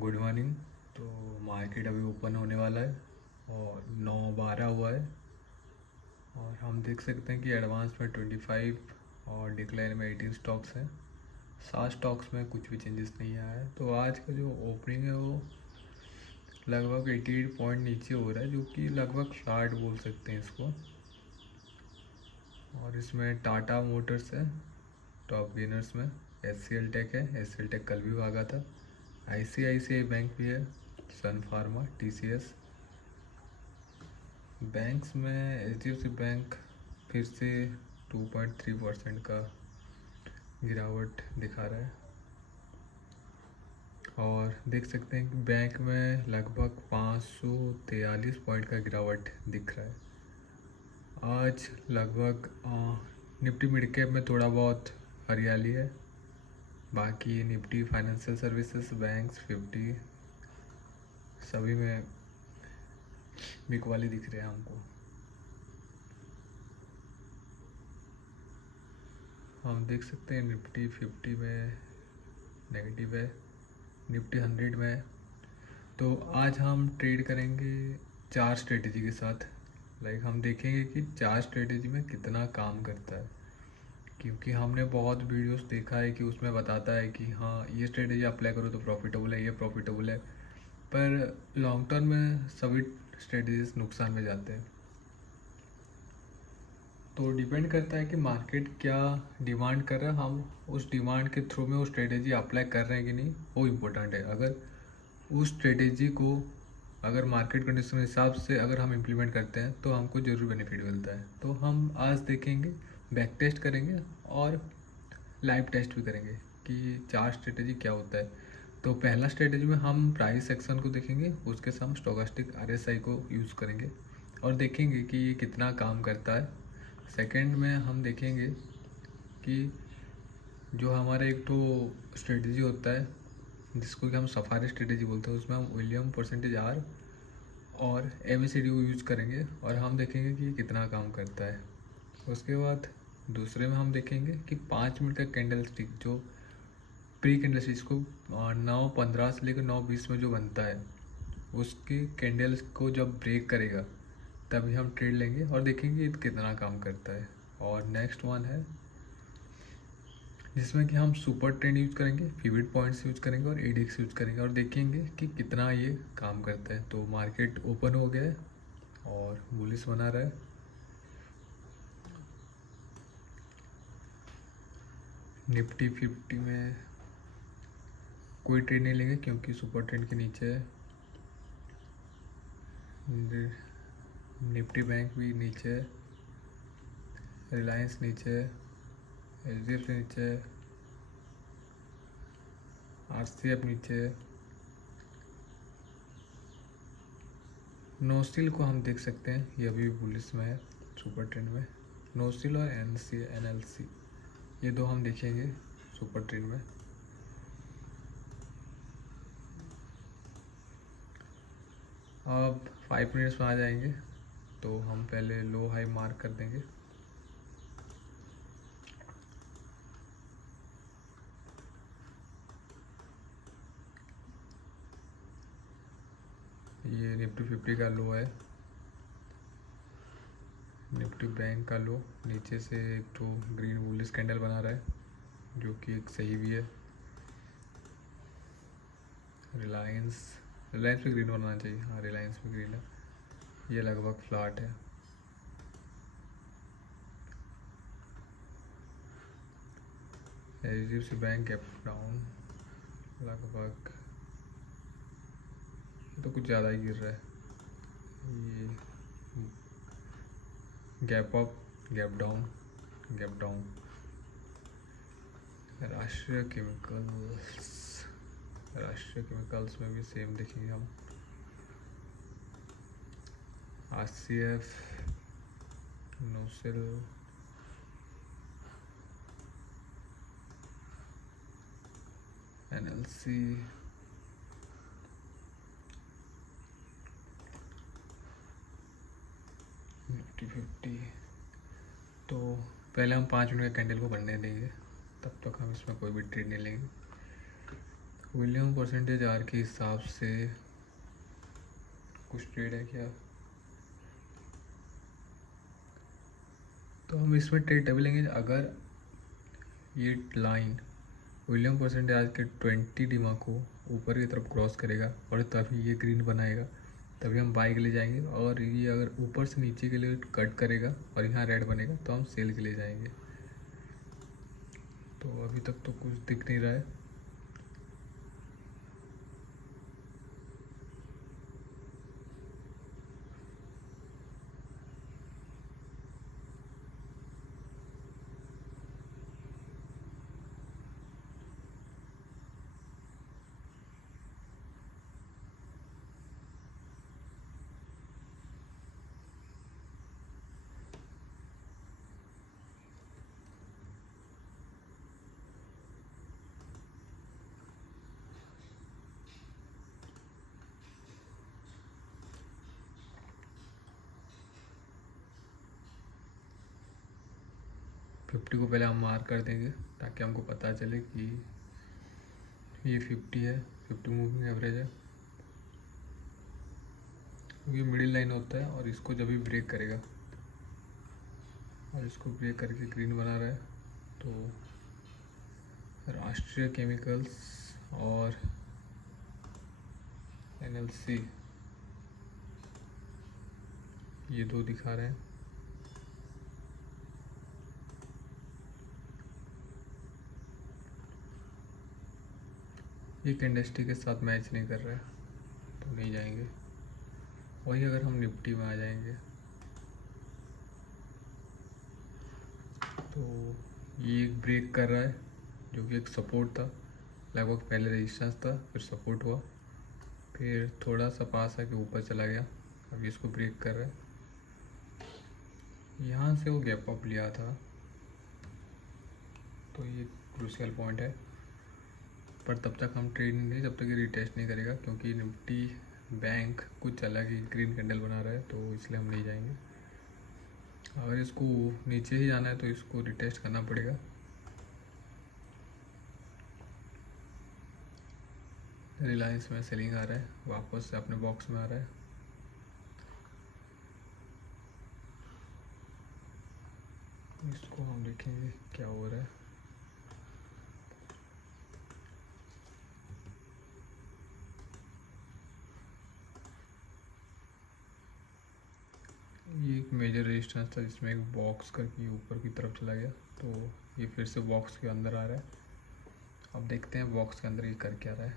Good morning. तो market अभी open होने वाला है और 9:12 हुआ है और हम देख सकते हैं कि एडवांस में 25 और डिक्लाइन में 18 स्टॉक्स हैं। 7 स्टॉक्स में कुछ भी चेंजेस नहीं आया है। तो आज का जो ओपनिंग है वो लगभग 88 पॉइंट नीचे हो रहा है, जो कि लगभग फ्लैट बोल सकते हैं इसको। और इसमें टाटा मोटर्स है टॉप गेनर्स में, HCL टेक है, HCL टेक कल भी भागा था, ICICI बैंक भी है, सन फार्मा, TCS। बैंक्स में HDFC बैंक फिर से 2.3% का गिरावट दिखा रहा है और देख सकते हैं कि बैंक में लगभग 543 पॉइंट का गिरावट दिख रहा है। आज लगभग निफ्टी मिड कैप में थोड़ा बहुत हरियाली है, बाकी निफ्टी फाइनेंशियल सर्विसेज बैंक्स 50 सभी में बिकवाली दिख रहे हैं हमको। हम देख सकते हैं निफ्टी 50 में नेगेटिव है, निफ्टी 100 में है। तो आज हम ट्रेड करेंगे 4 स्ट्रेटेजी के साथ। हम देखेंगे कि 4 स्ट्रेटेजी में कितना काम करता है, क्योंकि हमने बहुत वीडियोस देखा है कि उसमें बताता है कि हाँ ये स्ट्रेटेजी अप्लाई करो तो प्रॉफिटेबल है, ये प्रॉफिटेबल है, पर लॉन्ग टर्म में सभी स्ट्रेटेजीज नुकसान में जाते हैं। तो डिपेंड करता है कि मार्केट क्या डिमांड कर रहा है, हम उस डिमांड के थ्रू में वो स्ट्रेटेजी अप्लाई कर रहे हैं कि नहीं, वो इम्पोर्टेंट है। अगर उस स्ट्रेटेजी को अगर मार्केट कंडीशन के हिसाब से अगर हम इम्प्लीमेंट करते हैं तो हमको ज़रूर बेनिफिट मिलता है। तो हम आज देखेंगे, बैक टेस्ट करेंगे और लाइव टेस्ट भी करेंगे कि 4 स्ट्रेटेजी क्या होता है। तो पहला स्ट्रेटेजी में हम प्राइस सेक्शन को देखेंगे, उसके साथ हम स्टोकास्टिक RSI को यूज़ करेंगे और देखेंगे कि ये कितना काम करता है। सेकंड में हम देखेंगे कि जो हमारा एक तो स्ट्रेटेजी होता है जिसको कि हम सफारी स्ट्रेटेजी बोलते हैं, उसमें हम विलियम परसेंटेज R और ABCD को यूज़ करेंगे और हम देखेंगे कि कितना काम करता है। उसके बाद दूसरे में हम देखेंगे कि 5 मिनट का कैंडल स्टिक, जो प्री कैंडल स्टिक को 9:15 से लेकर 9:20 में जो बनता है, उसके कैंडल्स को जब ब्रेक करेगा तभी हम ट्रेड लेंगे और देखेंगे ये कितना काम करता है। और नेक्स्ट वन है जिसमें कि हम सुपर ट्रेंड यूज करेंगे, पिवट पॉइंट्स यूज करेंगे और ADX यूज करेंगे और देखेंगे कि कितना ये काम करता है। तो मार्केट ओपन हो गया है और बुलिश बना रहा है। निफ्टी 50 में कोई ट्रेड नहीं लेंगे क्योंकि सुपर ट्रेंड के नीचे है। निफ्टी बैंक भी नीचे है, रिलायंस नीचे है, HDFC नीचे है, RCF नीचे है। नोस्टिल को हम देख सकते हैं, ये अभी बुलिश में है सुपर ट्रेंड में। नोस्टिल और NLC ये दो हम देखेंगे सुपर ट्रेंड में। अब 5 मिनट्स में आ जाएंगे, तो हम पहले लो हाई मार्क कर देंगे। ये निफ्टी 50 का लो है, निफ्टी बैंक का लो नीचे से एक तो ग्रीन बुलिश कैंडल बना रहा है जो कि एक सही भी है। रिलायंस भी ग्रीन बनाना चाहिए, हाँ रिलायंस भी ग्रीन है, ये लगभग फ्लैट है। HDFC बैंक गैप डाउन लगभग, तो कुछ ज़्यादा ही गिर रहा है। ये gap up, gap down, gap down. राष्ट्रीय केमिकल्स में भी सेम देखेंगे हम। RCF, NOCIL, NLC, Nifty 50। तो पहले हम 5 मिनट का कैंडल को बनने देंगे, तब तक हम इसमें कोई भी ट्रेड नहीं लेंगे। विलियम परसेंटेज आर के हिसाब से कुछ ट्रेड है क्या? तो हम इसमें ट्रेड तभी लेंगे अगर ये लाइन विलियम परसेंटेज आज के 20 डिमा को ऊपर की तरफ क्रॉस करेगा और तभी ये ग्रीन बनाएगा, तभी हम बाई के लिए जाएंगे। और ये अगर ऊपर से नीचे के लिए कट करेगा और यहाँ रेड बनेगा तो हम सेल के लिए जाएंगे। तो अभी तक तो कुछ दिख नहीं रहा है। 50 को पहले हम मार्क कर देंगे ताकि हमको पता चले कि ये 50 है, 50 मूविंग एवरेज है। ये मिडिल लाइन होता है और इसको जब भी ब्रेक करेगा और इसको ब्रेक करके ग्रीन बना रहा है तो राष्ट्रीय केमिकल्स और NLC ये दो दिखा रहे हैं। ये कैंडलस्टिक के साथ मैच नहीं कर रहा है तो नहीं जाएंगे। वही अगर हम निफ्टी में आ जाएंगे तो ये एक ब्रेक कर रहा है जो कि एक सपोर्ट था, लगभग पहले रेजिस्टेंस था, फिर सपोर्ट हुआ, फिर थोड़ा सा पास आके ऊपर चला गया, अभी इसको ब्रेक कर रहा है। यहाँ से वो गैप अप लिया था तो ये क्रूशियल पॉइंट है, पर तब तक हम ट्रेड नहीं देंगे जब तक ये रिटेस्ट नहीं करेगा, क्योंकि निफ्टी बैंक कुछ अलग ही ग्रीन कैंडल बना रहा है तो इसलिए हम नहीं जाएंगे। अगर इसको नीचे ही जाना है तो इसको रिटेस्ट करना पड़ेगा। रिलायंस में सेलिंग आ रहा है, वापस से अपने बॉक्स में आ रहा है। इसको हम देखेंगे क्या हो रहा है। ये एक मेजर रेजिस्टेंस था जिसमें एक बॉक्स करके ऊपर की तरफ चला गया, तो ये फिर से बॉक्स के अंदर आ रहा है। अब देखते हैं बॉक्स के अंदर ये कर क्या रहा है।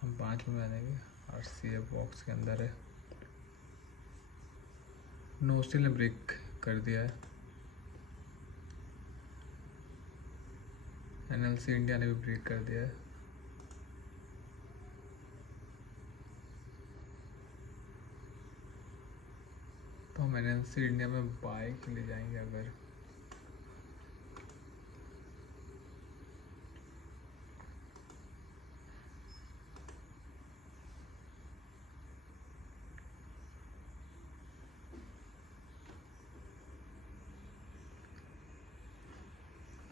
हम 5 में आ जाएंगे। RCF बॉक्स के अंदर है। नोस्टिल ने ब्रेक कर दिया है। NLC इंडिया ने भी ब्रेक कर दिया है। तो हम NLC इंडिया में बाय के लिए जाएंगे। अगर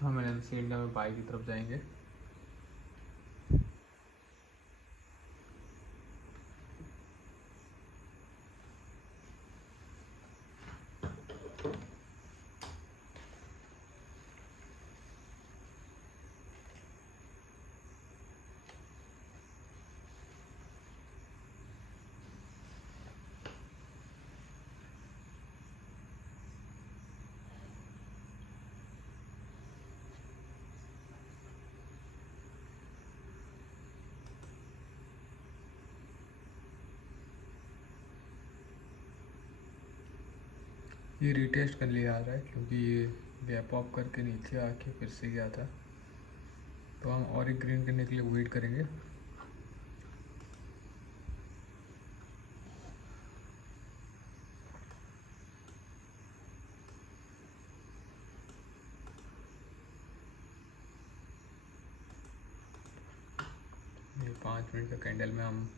हम NLC इंडिया में बाय की तरफ जाएंगे। ये रिटेस्ट कर लिया आ रहा है क्योंकि ये गैप अप करके नीचे आके फिर से गया था, तो हम और एक ग्रीन करने के लिए वेट करेंगे। ये 5 मिनट का कैंडल में हम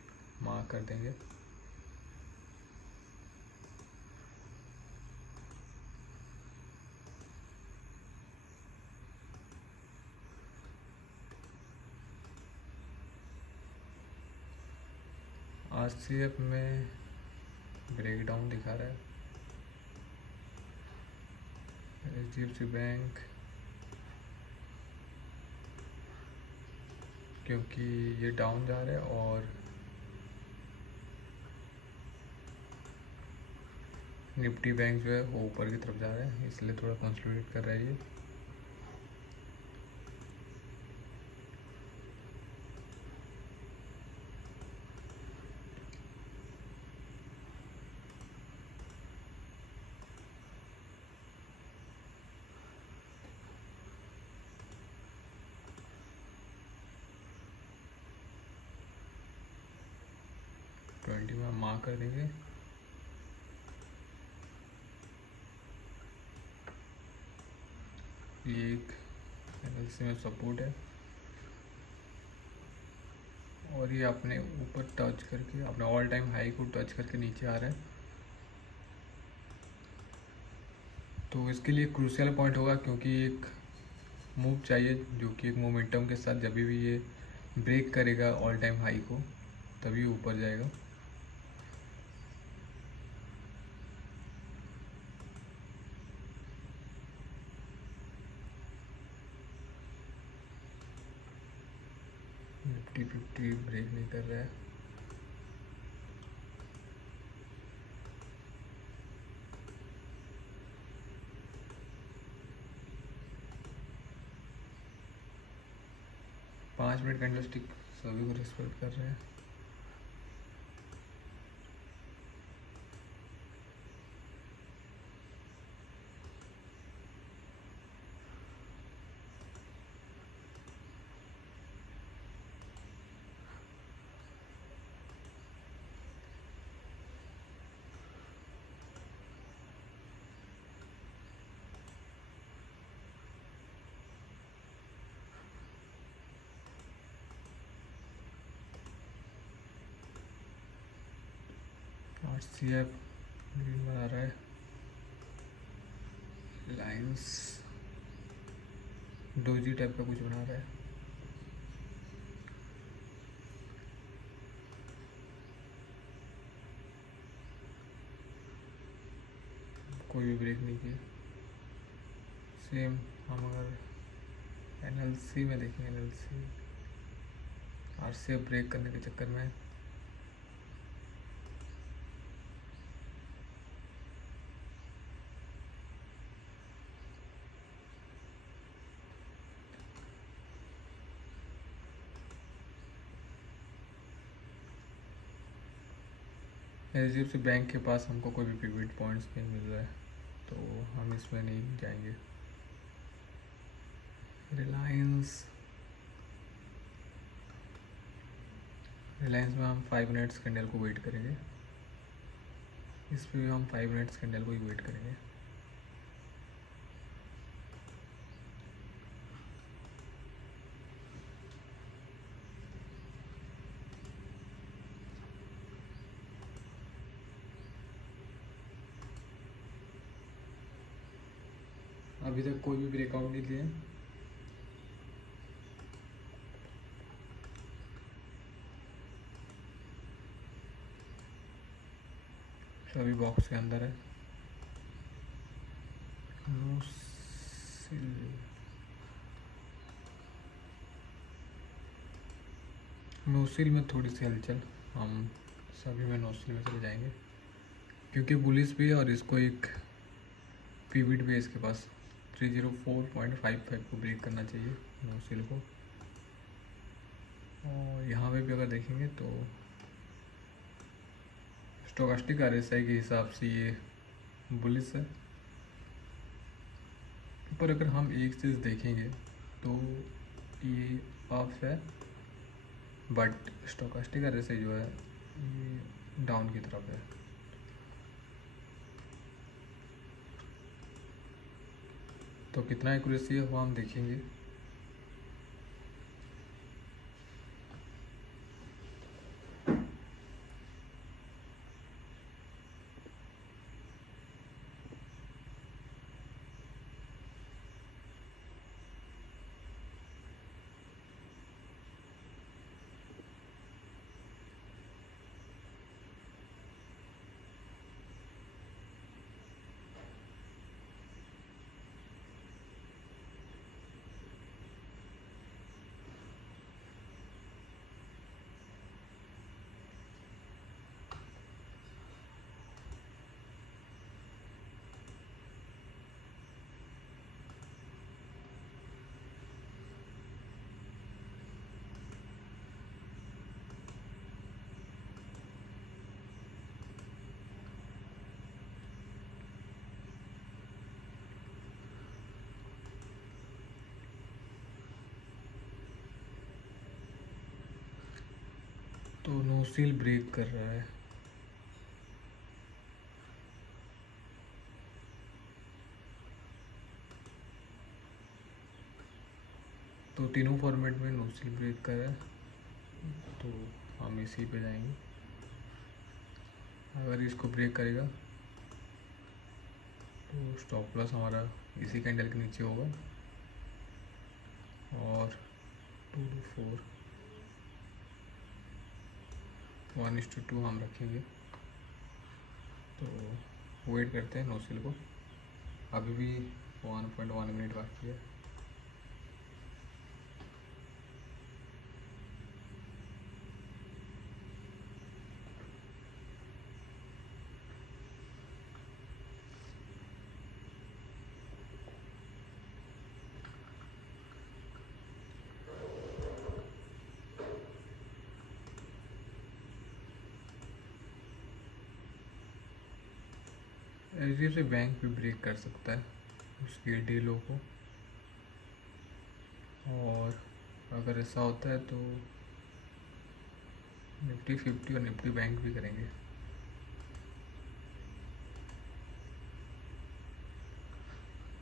मार्क कर देंगे। आरसीएफ में ब्रेकडाउन दिखा रहा है। एचडीएफसी बैंक क्योंकि ये डाउन जा रहा है और निफ्टी बैंक जो है वो ऊपर की तरफ जा रहा है, इसलिए थोड़ा कंसोलिडेट कर रहा है ये। ट्वेंटी में हम मार्क कर देंगे। ये एक एलसी में सपोर्ट है और ये अपने ऊपर टच करके अपने ऑल टाइम हाई को टच करके नीचे आ रहा है। तो इसके लिए क्रूशियल पॉइंट होगा क्योंकि एक मूव चाहिए जो कि एक मोमेंटम के साथ जब भी ये ब्रेक करेगा ऑल टाइम हाई को तभी ऊपर जाएगा। निफ्टी 50 ब्रेक नहीं कर रहा है। पाँच मिनट कैंडलस्टिक सभी को रिस्पेक्ट कर रहे हैं। आरसीएफ ग्रीन बना रहा है। लाइंस डोजी टाइप का कुछ बना रहा है। कोई भी ब्रेक नहीं किया। सेम हम अगर एनएलसी में देखें, एनएलसी आरसीएफ ब्रेक करने के चक्कर में एचडीएफसी बैंक के पास हमको कोई भी पिवट पॉइंट्स नहीं मिल रहा है तो हम इसमें नहीं जाएंगे। रिलायंस में हम 5 मिनट्स कैंडल को वेट करेंगे। इस पे भी हम 5 मिनट्स कैंडल को ही वेट करेंगे। अभी तक कोई भी ब्रेकआउट नहीं दिए। सभी बॉक्स के अंदर है। नोसिल में थोड़ी सी हलचल, हम सभी में नोसिल में चले जाएंगे क्योंकि बुलिस भी है और इसको एक पिवट भी है इसके पास। 304.55 को ब्रेक करना चाहिए नोसिल को। और यहाँ पे भी अगर देखेंगे तो स्टोकास्टिक आरएसआई के हिसाब से ये बुलिस है। पर अगर हम एक चीज़ देखेंगे तो ये ऑफ है बट स्टोकास्टिक आरएसआई जो है ये डाउन की तरफ है। तो कितना एक्यूरेसी है वो हम देखेंगे। तो नोसिल ब्रेक कर रहा है। तो तीनों फॉर्मेट में नोसिल ब्रेक कर रहा है, तो हम इसी पे जाएंगे। अगर इसको ब्रेक करेगा तो स्टॉप लॉस हमारा इसी कैंडल के नीचे होगा और 2 to 4 1:2 हम रखेंगे। तो वेट करते हैं नोसिल को, अभी भी 1.1 मिनट बाकी है। HDFC बैंक भी ब्रेक कर सकता है उसके डीलों को, और अगर ऐसा होता है तो निफ्टी 50 और निफ्टी बैंक भी करेंगे।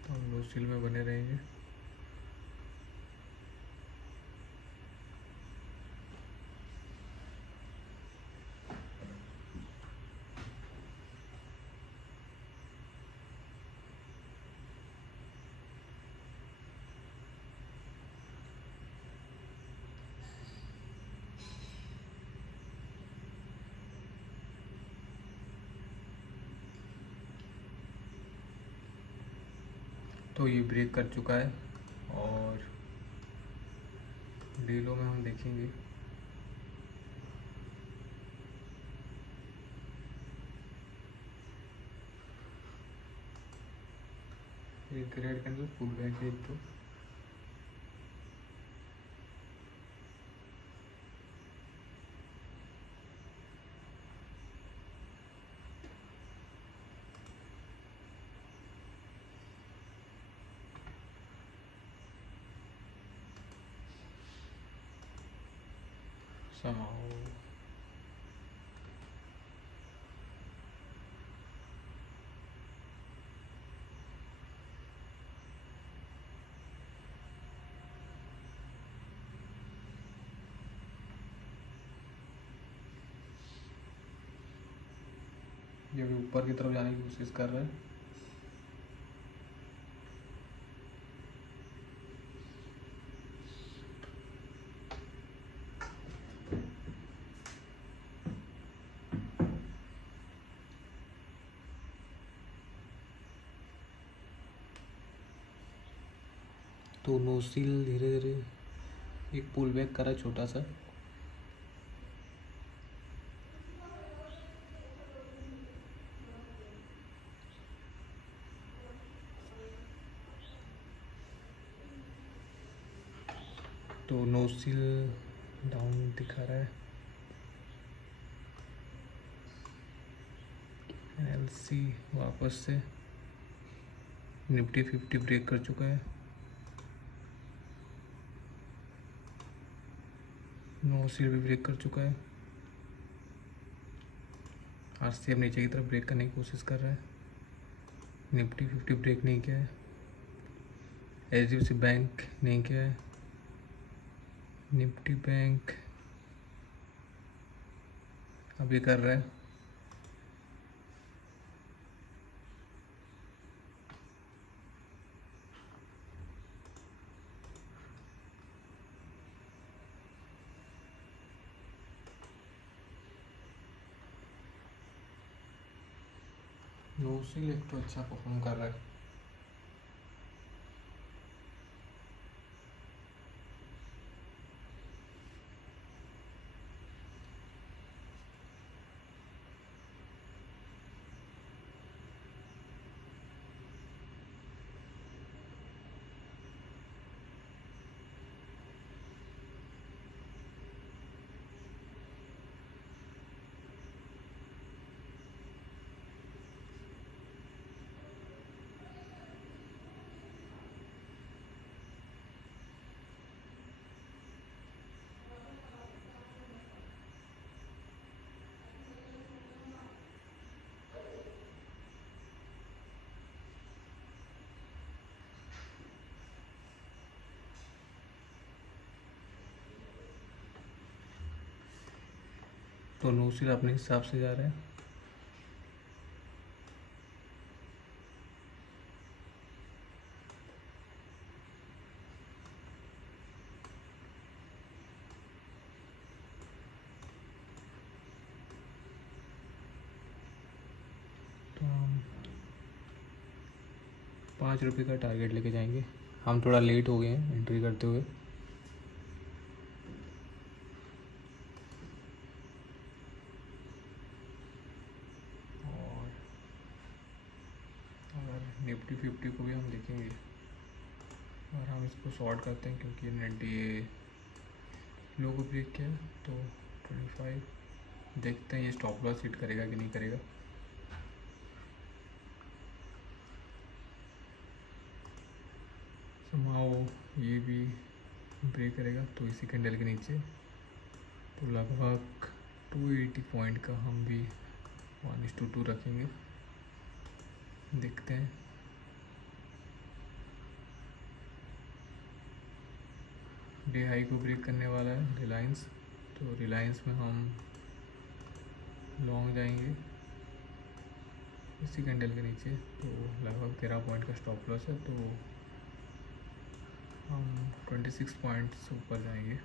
तो हम नोसिल में बने रहेंगे। तो ये ब्रेक कर चुका है और डीलों में हम देखेंगे एक रेड कैंडल पुल बैक है तो somehow ये भी ऊपर की तरफ जाने की कोशिश कर रहा है। तो नोसिल धीरे धीरे एक पुल बैक करा छोटा सा, तो नोसिल डाउन दिखा रहा है। एलसी वापस से निफ्टी 50 ब्रेक कर चुका है, नोसिल भी ब्रेक कर चुका है। आरसीएफ नीचे की तरफ ब्रेक करने की कोशिश कर रहा है, निफ्टी 50 ब्रेक नहीं किया है। एचडीएफसी बैंक नहीं किया है, निफ्टी बैंक अभी कर रहा है। नोसिल एक तो अच्छा परफॉर्म कर रहा है। तो नूसिल अपने हिसाब से जा रहे हैं। तो हम 5 रुपये का टारगेट लेके जाएंगे। हम थोड़ा लेट हो गए हैं एंट्री करते हुए। और अगर निफ्टी 50 को भी हम देखेंगे और हम इसको शॉर्ट करते हैं क्योंकि ये लो को ब्रेक किया है, तो 25 देखते हैं ये स्टॉप लॉस हिट करेगा कि नहीं करेगा। समाओ ये भी ब्रेक करेगा तो इसी कैंडल के नीचे तो लगभग 280 पॉइंट का हम भी 1:2 रखेंगे। देखते हैं। डे हाई को ब्रेक करने वाला है रिलायंस, तो रिलायंस में हम लॉन्ग जाएंगे इसी कैंडल के नीचे। तो लगभग 13 पॉइंट का स्टॉप लॉस है, तो हम 26 पॉइंट से ऊपर जाएंगे।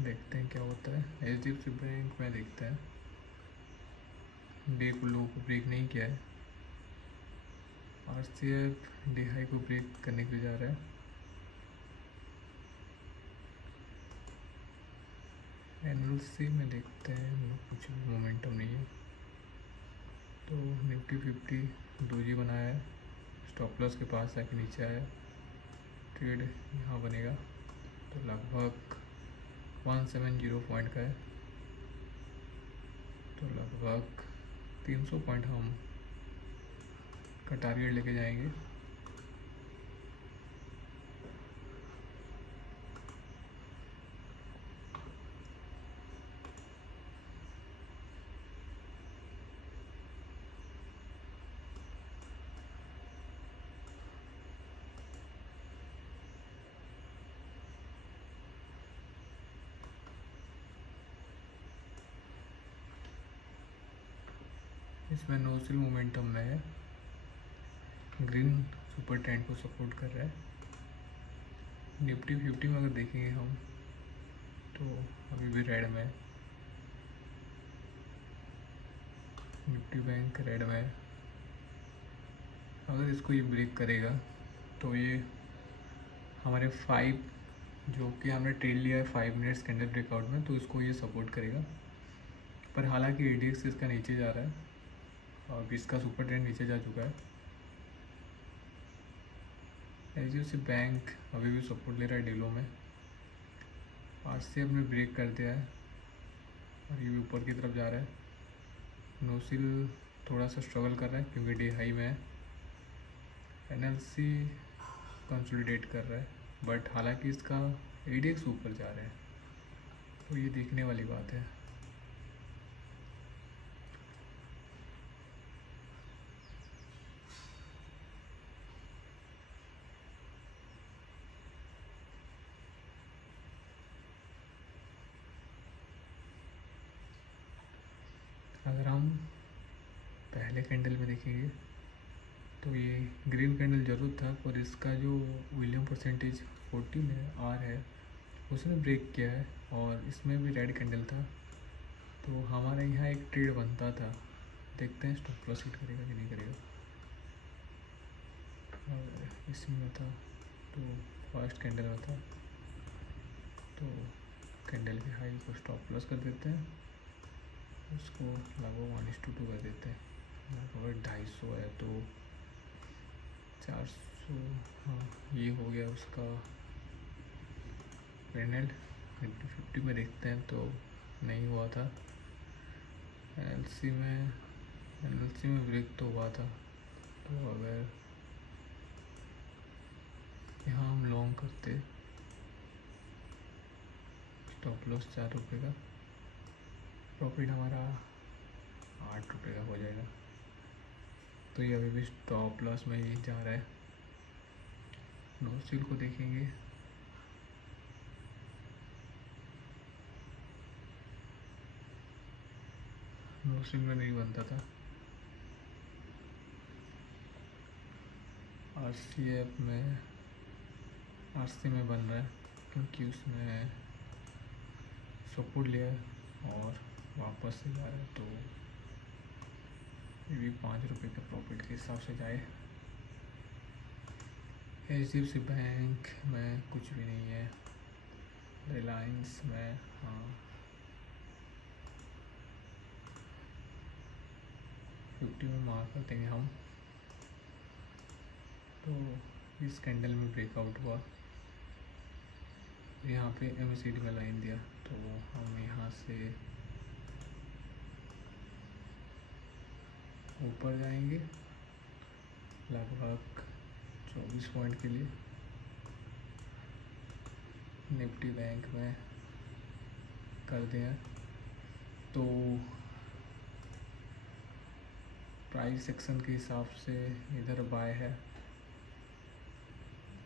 देखते हैं क्या होता है। HDFC बैंक में देखते हैं, डे को लो को ब्रेक नहीं किया है। RCF डे हाई को ब्रेक करने के लिए जा रहा है। NLC में देखते हैं, कुछ भी मोमेंटम नहीं है। तो निफ्टी 50 डोजी बनाया है, स्टॉप लॉस के पास आके नीचे आया। ट्रेड यहाँ बनेगा तो लगभग 170 पॉइंट का है, तो लगभग 300 पॉइंट हम का टारगेट लेके जाएंगे। इसमें नोसिल मोमेंटम में है, ग्रीन सुपर ट्रेंड को सपोर्ट कर रहा है। निफ्टी 50 में अगर देखेंगे हम तो अभी भी रेड में है। निफ्टी बैंक रेड में है। अगर इसको ये ब्रेक करेगा तो ये हमारे 5 जो कि हमने ट्रेड लिया है 5 मिनट्स कैंडल ब्रेकआउट में, तो इसको ये सपोर्ट करेगा। पर हालांकि ADX इसका नीचे जा रहा है और इसका सुपर ट्रेंड नीचे जा चुका है। HDFC बैंक अभी भी सपोर्ट ले रहा है डीलों में। RCF ने ब्रेक कर दिया है और ये भी ऊपर की तरफ जा रहा है। नोसिल थोड़ा सा स्ट्रगल कर रहा है क्योंकि डे हाई में है। NLC कंसोलिडेट कर रहा है, बट हालांकि इसका ADX ऊपर जा रहा है, तो ये देखने वाली बात है। अगर हम पहले कैंडल में देखेंगे तो ये ग्रीन कैंडल ज़रूर था, पर इसका जो विलियम परसेंटेज 40 में आर है उसने ब्रेक किया है और इसमें भी रेड कैंडल था, तो हमारे यहाँ एक ट्रेड बनता था। देखते हैं स्टॉप लॉस हिट करेगा कि नहीं करेगा। और इसमें था तो फर्स्ट कैंडल में था, तो कैंडल के हाई को स्टॉप लॉस कर देते हैं, उसको लगभग 1:2 कर देते हैं। लगभग 250 है तो 400, हाँ ये हो गया उसका पैनल। निफ्टी 50 में देखते हैं तो नहीं हुआ था। NLC में ब्रेक तो हुआ था, तो अगर यहाँ हम लॉन्ग करते, स्टॉप लॉस 4 रुपये का, प्रॉफिट हमारा 8 रुपये का हो जाएगा। तो ये अभी भी स्टॉप लॉस में ही जा रहा है। नोसिल को देखेंगे मोस्टली में नहीं बनता था। RCF में RC में बन रहा है क्योंकि उसमें सपोर्ट लिया है और वापस से जा रहा है, तो ये भी 5 रुपये के प्रॉफिट के हिसाब से जाए। HDFC बैंक में कुछ भी नहीं है। रिलायंस में हाँ 50 में मार कर देंगे हम। तो इस कैंडल में ब्रेकआउट हुआ, यहाँ पे MACD में लाइन दिया, तो हम यहाँ से ऊपर जाएंगे लगभग 24 पॉइंट के लिए। निफ्टी बैंक में कर दिया, तो प्राइस सेक्शन के हिसाब से इधर बाय है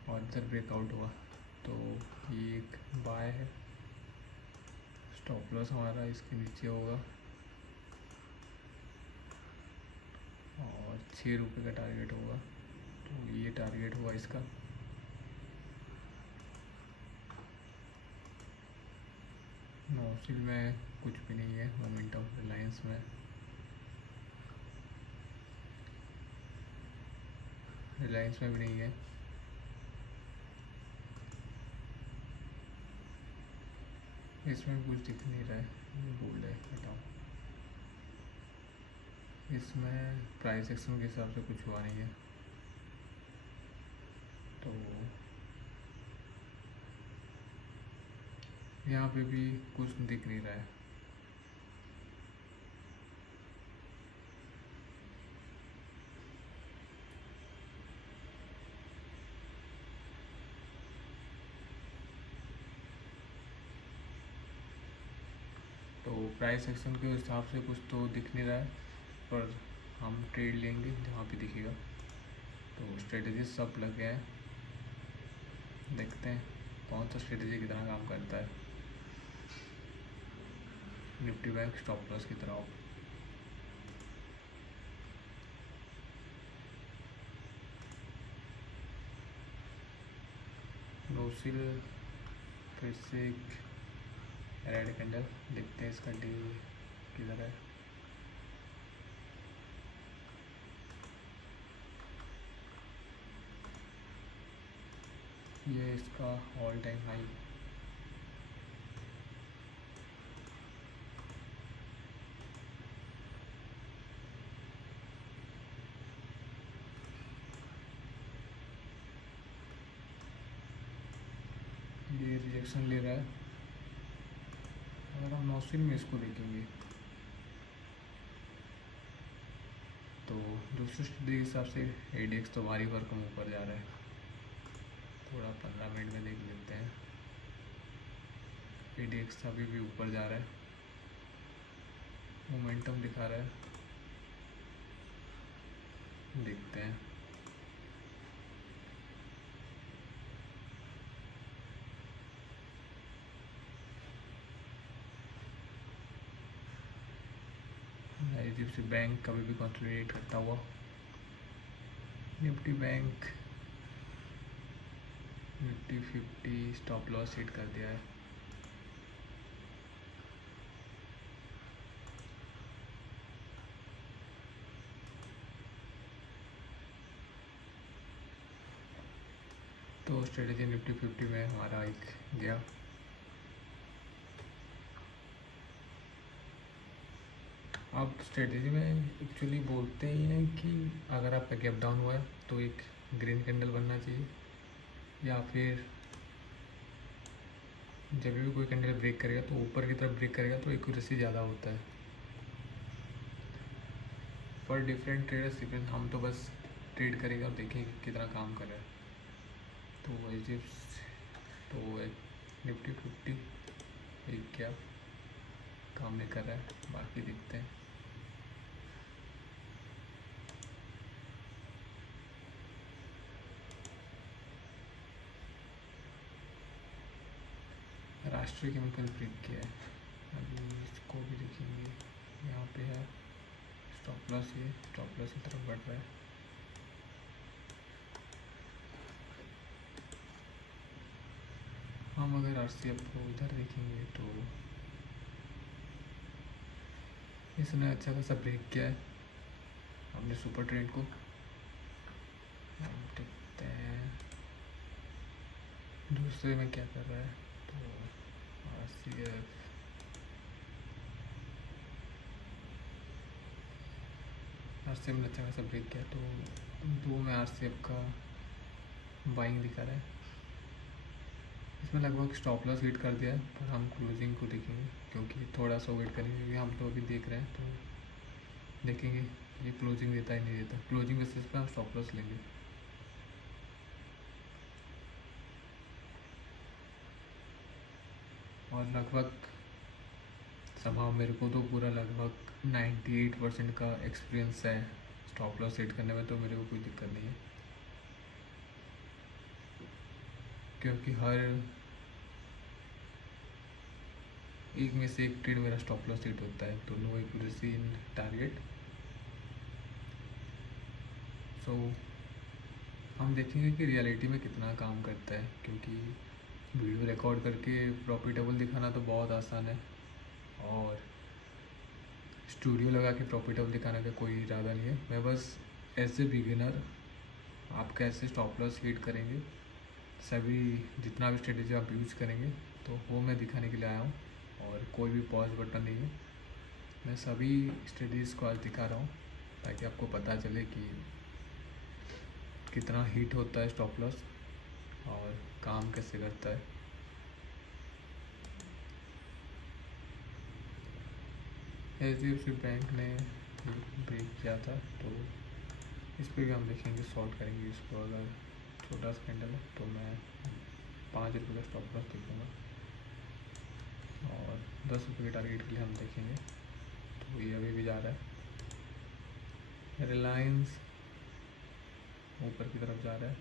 और इधर ब्रेकआउट हुआ, तो ये एक बाय है। स्टॉप लॉस हमारा इसके नीचे होगा और 6 रुपये का टारगेट होगा, तो ये टारगेट हुआ इसका। नौसिल में कुछ भी नहीं है मोमेंटम। रिलायंस में भी नहीं है। इसमें कुछ दिख नहीं रहा है, बोल्ड है, हटाओ। इसमें प्राइस एक्शन के हिसाब से कुछ हुआ नहीं है, तो यहाँ पे भी कुछ दिख नहीं रहा है। तो प्राइस एक्शन के हिसाब से कुछ तो दिख नहीं रहा है, पर हम ट्रेड लेंगे जहाँ पे दिखेगा। तो स्ट्रेटजी सब लग गए हैं, देखते हैं कौन सा स्ट्रेटजी कितना काम करता है। निफ्टी बैंक स्टॉप लॉस की तरह। नौसिल फिर से एक रेड कैंडल, देखते हैं इसका डी किधर है। ये इसका ऑल टाइम हाई। ये रिजेक्शन ले रहा है। अगर हम नौसिल में इसको देखेंगे तो दूसरे स्टडी के हिसाब से ADX तो भारी भरकम ऊपर जा रहा है। थोड़ा 15 मिनट में देख लेते हैं। ADX अभी भी ऊपर जा रहा है, मोमेंटम दिखा रहा है, देखते हैं। HDFC बैंक कभी भी कंसोलिडेट करता हुआ। Nifty bank Nifty 50 stop loss set कर दिया है। तो स्ट्रेटजी निफ्टी 50 में हमारा एक गया। अब स्ट्रेटजी में एक्चुअली बोलते ही हैं कि अगर आपका गैप डाउन हुआ है तो एक ग्रीन कैंडल बनना चाहिए, या फिर जब भी कोई कैंडल ब्रेक करेगा तो ऊपर की तरफ ब्रेक करेगा तो एक्यूरेसी ज़्यादा होता है। पर डिफरेंट ट्रेडर्स डिफरेंट, हम तो बस ट्रेड करेंगे और देखेंगे कितना काम कर रहा है। तो तो निफ्टी 50 एक क्या काम नहीं कर रहा है, बाकी देखते हैं। राष्ट्रीय केमिकल ब्रेक किया है, अभी इसको भी देखेंगे। यहाँ पे है स्टॉप लॉस, ये स्टॉप लॉस की तरफ बढ़ रहा है। हम अगर आरसीएफ को इधर देखेंगे तो इसने अच्छा खासा ब्रेक किया है अपने सुपर ट्रेंड को। हम देखते हैं दूसरे में क्या कर रहा है। तो आरसीएफ ने अच्छा खासा ब्रेक किया, तो दो में आरसीएफ का बाइंग दिखा रहा है। इसमें लगभग स्टॉप लॉस हिट कर दिया है, पर हम क्लोजिंग को देखेंगे क्योंकि थोड़ा सा वेट करेंगे, क्योंकि हम तो अभी देख रहे हैं, तो देखेंगे ये क्लोजिंग देता है नहीं देता। क्लोजिंग बेसिस पे हम स्टॉप लॉस लेंगे। और लगभग स्वभाव मेरे को तो पूरा लगभग 98% का एक्सपीरियंस है स्टॉप लॉस सेट करने में, तो मेरे को कोई दिक्कत नहीं है, क्योंकि हर एक में से एक ट्रेड मेरा स्टॉप लॉस सेट होता है, तो नो एक्यूरेसी इन टारगेट। सो हम देखेंगे कि रियलिटी में कितना काम करता है, क्योंकि वीडियो रिकॉर्ड करके प्रॉफिटेबल दिखाना तो बहुत आसान है, और स्टूडियो लगा के प्रॉफिटेबल दिखाने का कोई इरादा नहीं है। मैं बस एज ए बिगिनर आप कैसे स्टॉप लॉस हिट करेंगे, सभी जितना भी स्ट्रेटेजी आप यूज़ करेंगे, तो वो मैं दिखाने के लिए आया हूँ। और कोई भी पॉज बटन नहीं है, मैं सभी स्ट्रेटेजीज को आज दिखा रहा हूँ ताकि आपको पता चले कि कितना हिट होता है स्टॉप लॉस और काम कैसे करता है। एचडीएफसी बैंक ने ब्रेक किया था, तो इस पर भी हम देखेंगे, शॉर्ट करेंगे इसको। अगर छोटा सा कैंडल है तो मैं 5 रुपये का स्टॉप लॉस देखूँगा, और 10 रुपये के टारगेट के लिए हम देखेंगे। तो ये अभी भी जा रहा है। रिलायंस ऊपर की तरफ जा रहा है,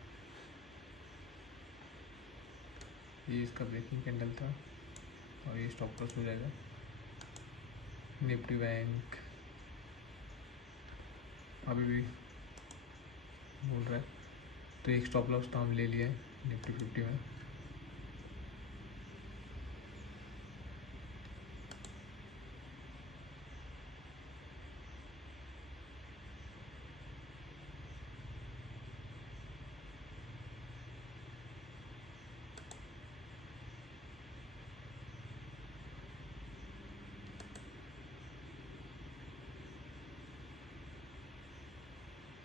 ये इसका ब्रेकिंग कैंडल था और ये स्टॉप लॉस हो जाएगा। निफ्टी बैंक अभी भी बोल रहा है, तो एक स्टॉप लॉस तो हम ले लिए निफ्टी 50 में।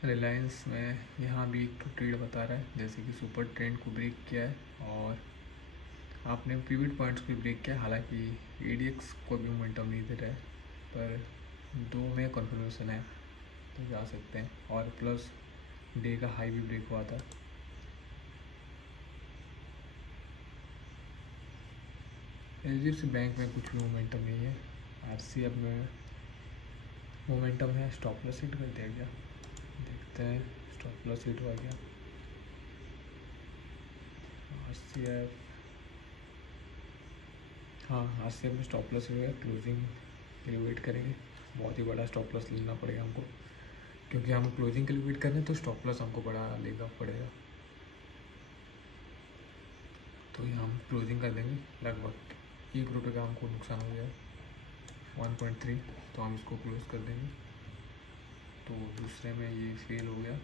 रिलायंस में यहाँ भी एक ट्रेड बता रहा है, जैसे कि सुपर ट्रेंड को ब्रेक किया है और आपने पिवट पॉइंट्स को ब्रेक किया। हालांकि एडीएक्स को भी मोमेंटम नहीं दे रहा है, पर 2 में कन्फर्मेशन है तो जा सकते हैं। और प्लस डे का हाई भी ब्रेक हुआ था। एचडीएफसी बैंक में कुछ भी मोमेंटम नहीं है। आरसीएफ में मोमेंटम है, स्टॉप लॉस हिट कर दिया गया। देखते हैं, स्टॉप लॉस हिट हुआ गया। आरसीएफ, हाँ आरसीएफ में स्टॉप लॉस हिट हुआ। क्लोजिंग के लिए वेट करेंगे, बहुत ही बड़ा स्टॉप लॉस लेना पड़ेगा हमको, क्योंकि हम क्लोजिंग के लिए वेट कर रहे हैं, तो स्टॉप लॉस हमको बड़ा लेगा पड़ेगा। तो यहाँ हम क्लोजिंग कर देंगे। लगभग 1 रुपये का हमको नुकसान हो गया, 1.3, तो हम इसको क्लोज कर देंगे। तो दूसरे में ये फेल हो गया।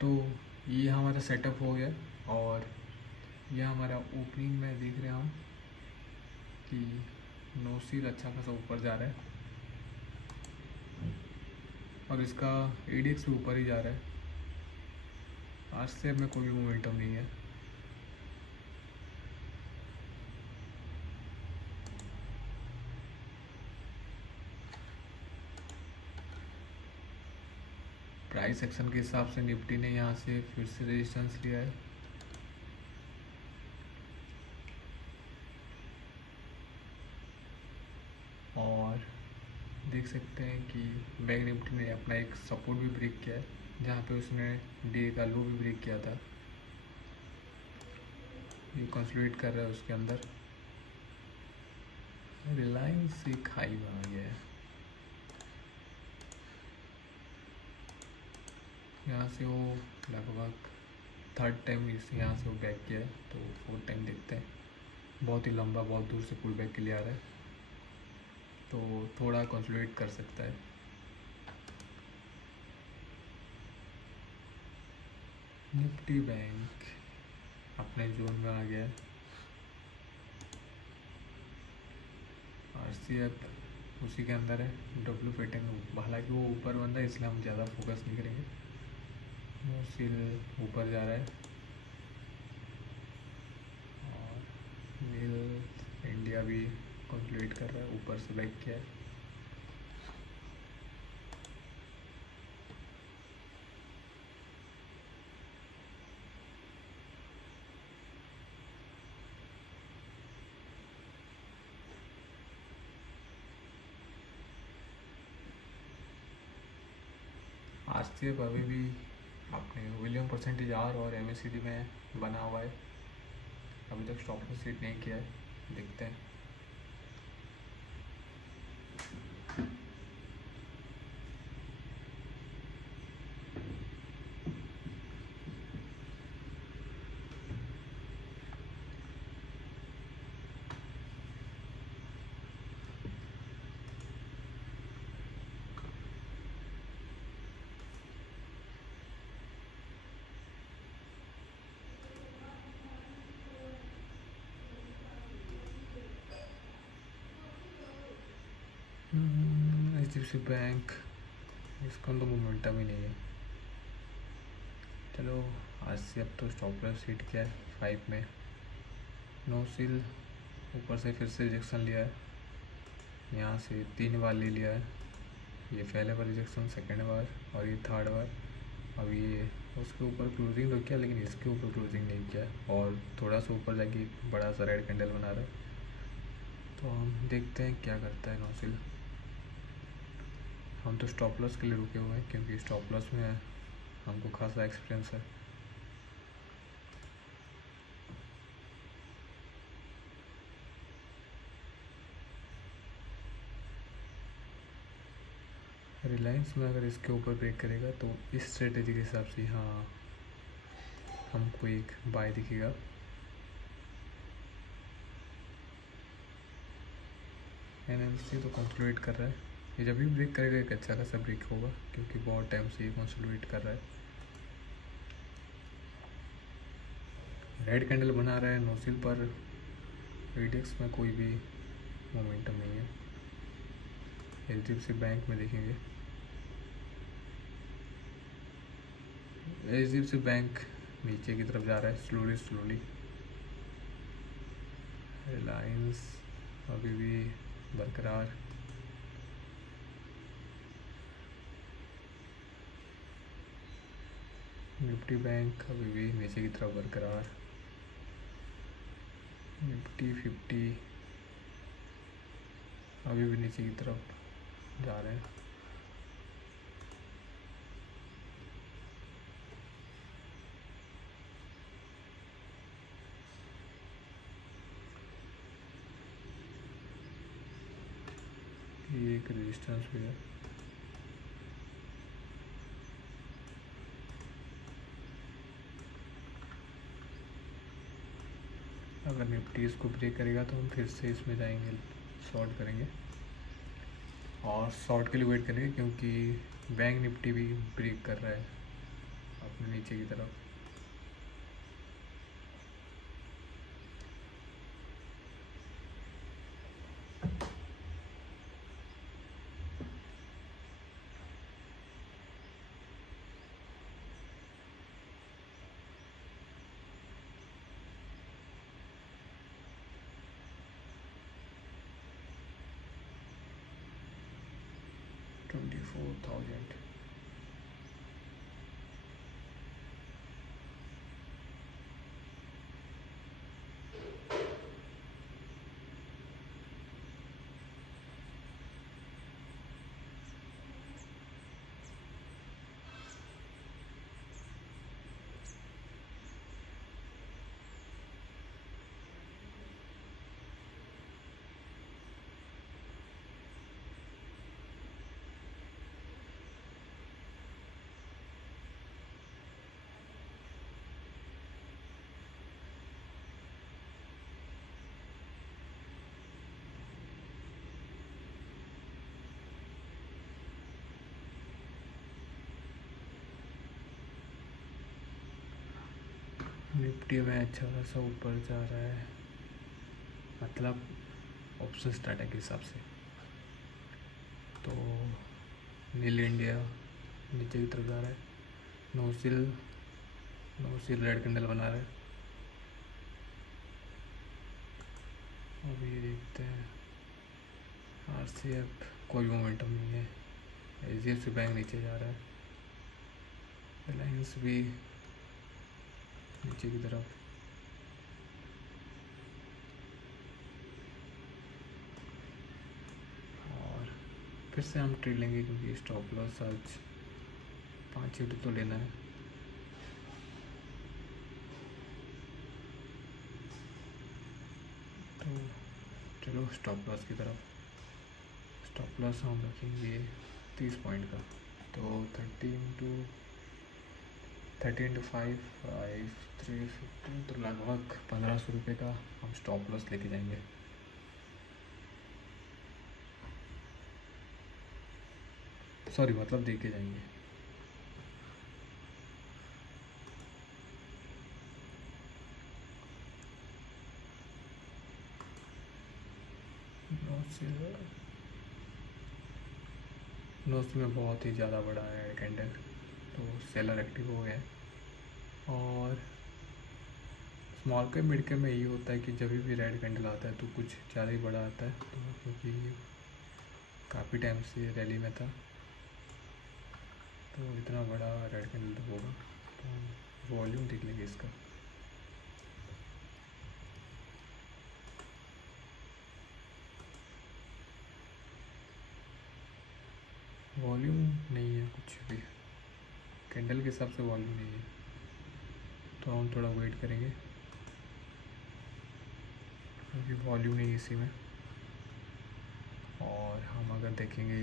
तो ये हमारा सेटअप हो गया, और ये हमारा ओपनिंग में देख रहे हैं हम कि नोसीर अच्छा खासा ऊपर जा रहा है, और इसका एडीएक्स भी ऊपर ही जा रहा है। आज से में कोई भी मोमेंटम नहीं है। प्राइस एक्शन के हिसाब से निफ्टी ने यहाँ से फिर से रेजिस्टेंस लिया है। और देख सकते हैं कि बैंक निफ्टी ने अपना एक सपोर्ट भी ब्रेक किया है, जहाँ पे उसने डे का लो भी ब्रेक किया था। ये कंसोलिडेट कर रहा है उसके अंदर। रिलायंस एक हाई में आ गया है, यहाँ से वो लगभग थर्ड टाइम यहाँ से वो बैक किया है, तो फोर्थ टाइम देखते हैं। बहुत ही लंबा, बहुत दूर से पुल बैक के लिए आ रहा है, तो थोड़ा कंसोलिडेट कर सकता है। निफ्टी बैंक अपने जोन में आ गया है। आरसीएफ उसी के अंदर है। डब्ल्यू पेटेंग हालांकि वो ऊपर बन रहा है, इसलिए हम ज़्यादा फोकस नहीं करेंगे। मोसिल ऊपर जा रहा है और मिल इंडिया भी कंप्लीट कर रहा है, ऊपर से बैक किया है। आरसीएफ अभी भी अपने विलियम परसेंटेज आर और एमएसीडी में बना हुआ है, अभी तक स्टॉप लॉस हिट नहीं किया है, देखते हैं। एचडीएफसी बैंक, इसका तो मोमेंटम ही नहीं है। चलो आज से अब तो स्टॉप लॉस हिट किया है 5 में। नो सील ऊपर से फिर से रिजेक्शन लिया है, यहाँ से 3 बार ले लिया है। ये पहले बार रिजेक्शन, सेकेंड बार और ये थर्ड बार। अब ये उसके ऊपर क्लोजिंग तो किया, लेकिन इसके ऊपर क्लोजिंग नहीं किया और थोड़ा सा ऊपर जाके बड़ा सा रेड कैंडल बना रहा है। तो हम देखते हैं क्या करता है नौसिल। हम तो स्टॉप लॉस के लिए रुके हुए हैं, क्योंकि स्टॉप लॉस में हमको खासा एक्सपीरियंस है। रिलायंस में अगर इसके ऊपर ब्रेक करेगा तो इस स्ट्रेटेजी के हिसाब से हाँ हमको एक बाय दिखेगा। एनएमसी तो कंसोलिडेट कर रहा है, ये जब भी ब्रेक करेगा एक अच्छा खासा ब्रेक होगा, क्योंकि बहुत टाइम से ये कंसोलिडेट कर रहा है। रेड कैंडल बना रहा है नोसिल पर। एडीएक्स में कोई भी मोमेंटम नहीं है। एचडीएफसी बैंक में देखेंगे, एचडीएफसी बैंक नीचे की तरफ जा रहा है स्लोली। रिलायंस अभी भी बरकरार। निफ्टी बैंक अभी भी नीचे की तरफ बरकरार। निफ्टी 50 अभी भी नीचे की तरफ जा रहे हैं। ये एक रेजिस्टेंस भी है। अगर निफ्टी इसको ब्रेक करेगा तो हम फिर से इसमें जाएंगे, शॉर्ट करेंगे और शॉर्ट के लिए वेट करेंगे, क्योंकि बैंक निफ्टी भी ब्रेक कर रहा है अपने नीचे की तरफ। $24,000 निफ्टी में अच्छा खासा ऊपर जा रहा है, मतलब ऑप्शन स्टार्ट के हिसाब से। तो नील इंडिया नीचे की तरफ जा रहा है, नोसिल नोसिल रेड कैंडल बना रहा है। अभी देखते हैं आरसीएफ, कोई मोमेंटम नहीं है। एचडीएफसी बैंक नीचे जा रहा है, रिलायंस भी नीचे की तरफ। और फिर से हम ट्रेड लेंगे क्योंकि स्टॉप लॉस आज 5 तो लेना है। तो चलो स्टॉप लॉस की तरफ। स्टॉप लॉस हम रखेंगे 30 पॉइंट का। तो 30 × 5 350, तो लगभग 1500 रुपये का हम स्टॉप लॉस लेके जाएंगे। सॉरी, मतलब दे के जाएंगे। नोस में बहुत ही ज़्यादा बड़ा है कैंडल, तो सेलर एक्टिव हो गया है। और स्मॉल कैप मिड कैप में यही होता है कि जब भी रेड कैंडल आता है तो कुछ ज़्यादा ही बड़ा आता है, तो क्योंकि काफ़ी टाइम से रैली में था तो इतना बड़ा रेड कैंडल तो होगा। तो वॉल्यूम देख लेंगे इसका। वॉल्यूम नहीं है कुछ भी, कैंडल के हिसाब से वॉल्यूम नहीं है, तो हम थोड़ा वेट करेंगे क्योंकि वॉल्यूम नहीं है इसी में। और हम अगर देखेंगे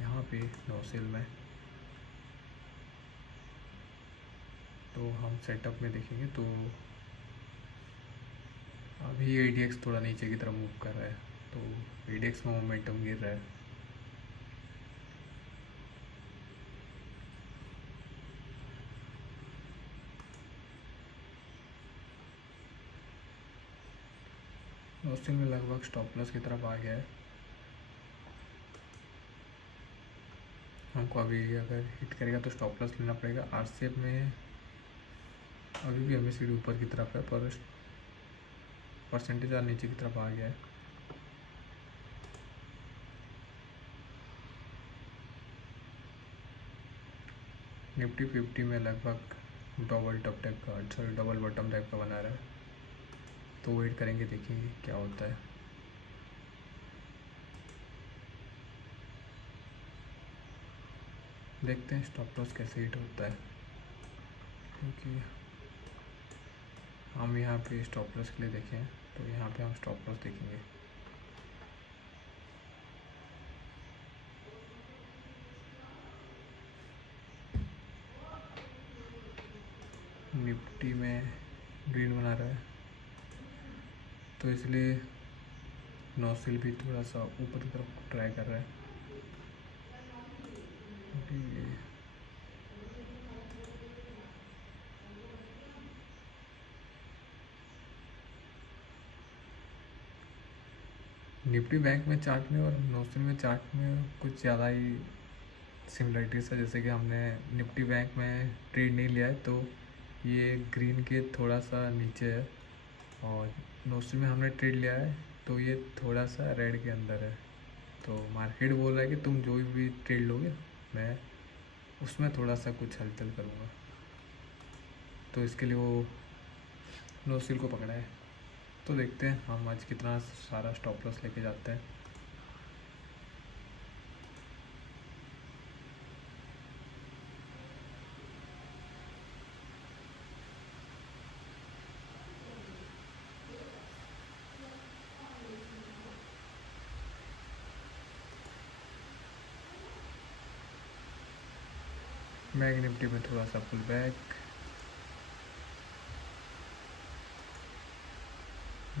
यहाँ पे नोसेल में, तो हम सेटअप में देखेंगे तो अभी ADX थोड़ा नीचे की तरफ मूव कर रहा है, तो ADX में मोमेंटम गिर रहा है। नोसेल में लगभग स्टॉप लॉस की तरफ आ गया है। हमको अभी अगर हिट करेगा तो स्टॉप लॉस लेना पड़ेगा। आरसीएफ में अभी भी हमें सीढ़ी ऊपर की तरफ है, पर परसेंटेज और नीचे की तरफ आ गया है। निफ्टी 50 में लगभग डबल टॉप टाइप का, सॉरी डबल बॉटम टाइप का बना रहा है, तो वेट करेंगे, देखेंगे क्या होता है। देखते हैं स्टॉप लॉस कैसे हिट होता है, क्योंकि हम यहाँ पे स्टॉप लॉस के लिए देखें तो यहाँ पे हम स्टॉप लॉस देखेंगे। निफ्टी में ग्रीन बना रहा है, तो इसलिए नोसिल भी थोड़ा सा ऊपर की तरफ ट्राई कर रहा है। निफ्टी बैंक में चार्ट में और नोसिल में चार्ट में कुछ ज़्यादा ही सिमिलरिटीज़ है। जैसे कि हमने निफ्टी बैंक में ट्रेड नहीं लिया है, तो ये ग्रीन के थोड़ा सा नीचे है, और नोसिल में हमने ट्रेड लिया है तो ये थोड़ा सा रेड के अंदर है। तो मार्केट बोल रहा है कि तुम जो भी ट्रेड लोगे मैं उसमें थोड़ा सा कुछ हलचल करूँगा, तो इसके लिए वो नोसिल को पकड़ा है। तो देखते हैं हम आज कितना सारा स्टॉप लॉस लेके जाते हैं। बैंक निफ्टी में थोड़ा सा पुल बैक,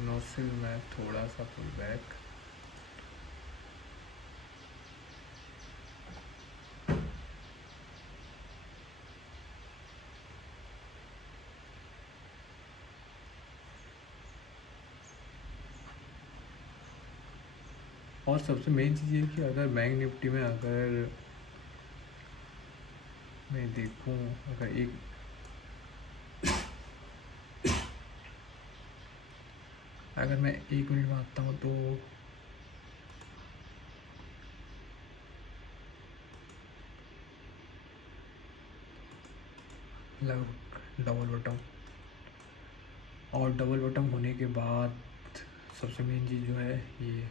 नोसिल में थोड़ा सा पुल बैक, और सबसे मेन चीज़ ये कि अगर बैंक निफ्टी में अगर मैं देखूं, अगर मैं 1 मिनट में आता हूँ तो लगभग डबल बॉटम, और डबल बॉटम होने के बाद सबसे मेन चीज़ जो है ये,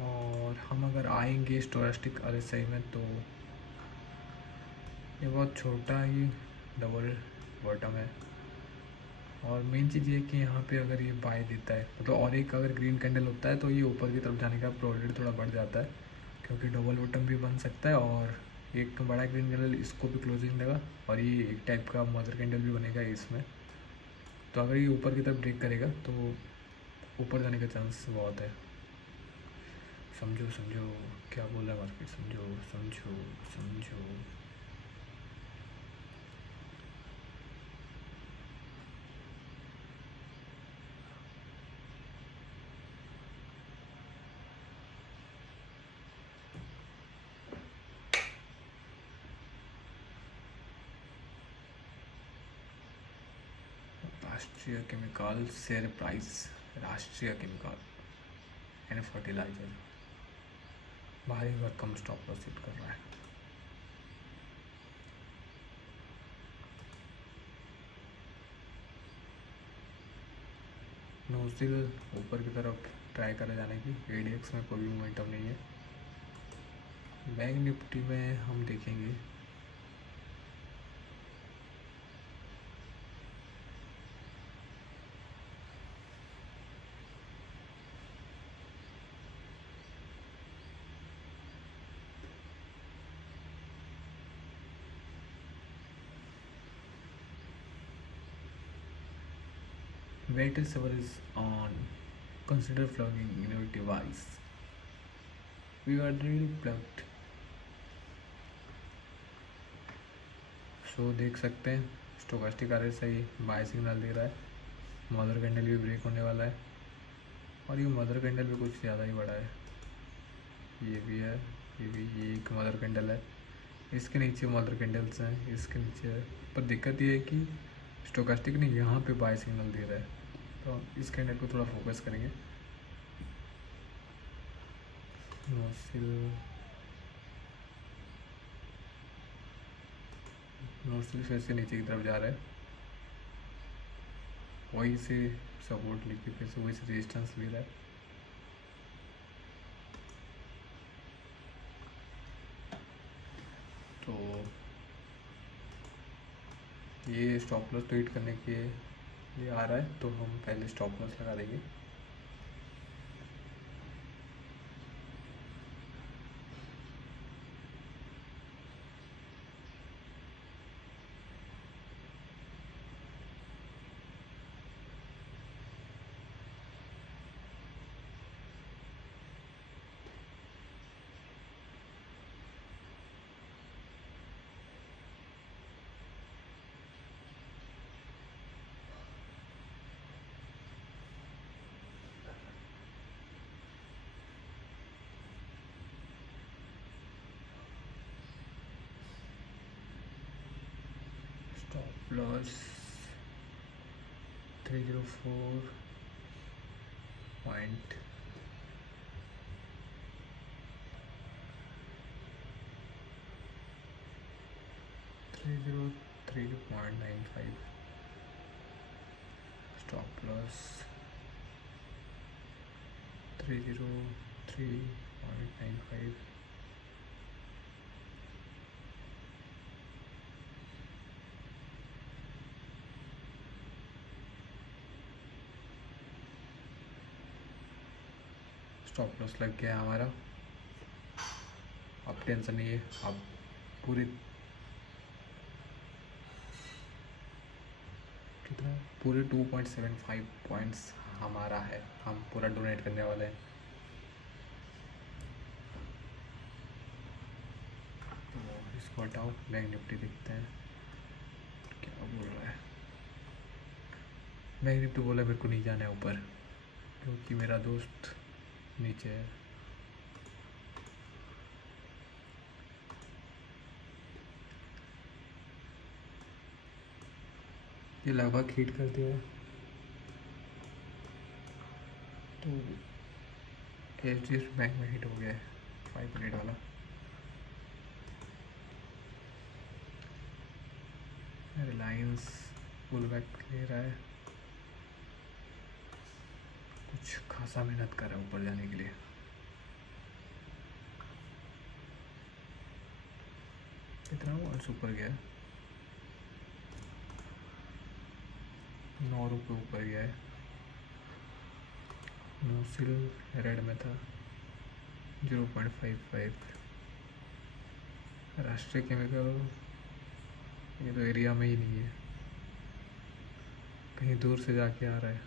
और हम अगर आएंगे स्टोरेस्टिक RSI में तो ये बहुत छोटा ही डबल बॉटम है। और मेन चीज़ ये कि यहाँ पे अगर ये बाय देता है मतलब और एक अगर ग्रीन कैंडल होता है तो ये ऊपर की तरफ जाने का प्रोबेबिलिटी थोड़ा बढ़ जाता है, क्योंकि डबल बॉटम भी बन सकता है और एक बड़ा ग्रीन कैंडल इसको भी क्लोजिंग देगा, और ये एक टाइप का मदर कैंडल भी बनेगा इसमें। तो अगर ये ऊपर की तरफ ब्रेक करेगा तो ऊपर जाने का चांस बहुत है। समझो समझो क्या बोल रहा है मार्केट, समझो समझो समझो। राष्ट्रीय केमिकल शेयर प्राइस, राष्ट्रीय केमिकल एंड फर्टिलाइजर भारी भरकम स्टॉप लॉस हिट कर रहा है। नोजिल ऊपर की तरफ ट्राई करा जाने की, ADX में कोई भी मोमेंटम नहीं है। बैंक निफ्टी में हम देखेंगे weighted server is on, consider plugging in your device, we are already plugged। सो देख सकते हैं स्टोकास्टिक RSI बाय सिग्नल दे रहा है, मदर कैंडल भी ब्रेक होने वाला है, और ये मदर कैंडल भी कुछ ज़्यादा ही बड़ा है, ये भी है, ये एक मदर कैंडल है, इसके नीचे मदर कैंडल्स हैं, इसके नीचे है। पर दिक्कत ये है कि स्टोकास्टिक ने यहाँ पे बाय सिग्नल दे रहा है, तो इस कैंडल को थोड़ा फोकस करेंगे। नोसिल फिर से नीचे की तरफ जा रहा है, वहीं से सपोर्ट लेके फिर से वहीं से रेजिस्टेंस ले रहा है। तो ये स्टॉप लॉस ट्वीट करने के लिए आ रहा है, तो हम पहले स्टॉप लॉस लगा देंगे। Stop loss 304 point 303.95, stop loss 303.95, stop loss लग गया हमारा। अब टेंशन नहीं है, अब पूरे कितना, पूरे 2.75 पॉइंट्स हमारा है, हम पूरा डोनेट करने वाले हैं। तो इसको हटाओ, बैंक निफ्टी देखते हैं क्या बोल रहा है। बैंक निफ्टी बोला मेरे को नहीं जाना है ऊपर, क्योंकि मेरा दोस्त नीचे है। ये लगभग हिट कर दिया है। तो एच बैंक में हिट हो गया है 5 मिनट वाला। रिलायंस पुल बैक ले रहा है, कुछ खासा मेहनत कर रहा है ऊपर जाने के लिए। कितना वॉल्स ऊपर गया है, 9 रुपये ऊपर गया है। नोसिल रेड में था 0.55। राष्ट्रीय केमिकल ये तो एरिया में ही नहीं है, कहीं दूर से जाके आ रहा है।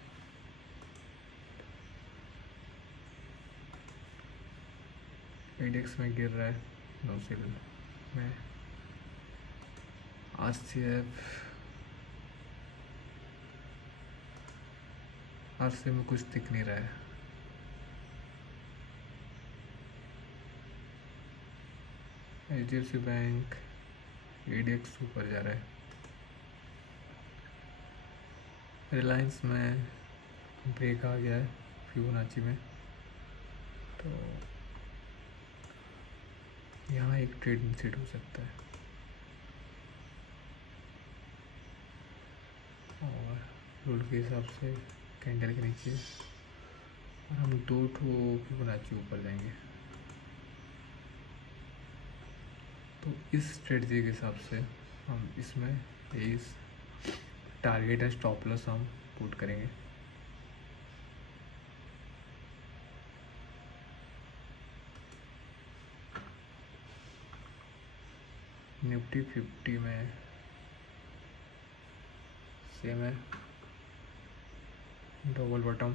इंडेक्स में गिर रहा है नोसिल में। आरसी में कुछ दिख नहीं रहा है। HDFC बैंक ADX ऊपर जा रहा है। रिलायंस में ब्रेक आ गया है फिबोनाची में, तो यहाँ एक ट्रेड सेट हो सकता है। और रोड के हिसाब से कैंडल के नीचे और हम 2 फिबोनाची ऊपर जाएंगे। तो इस स्ट्रेटजी के हिसाब से हम इसमें इस टारगेट एंड स्टॉप लॉस हम पुट करेंगे। निफ्टी 50 में सेम है, डबल बॉटम।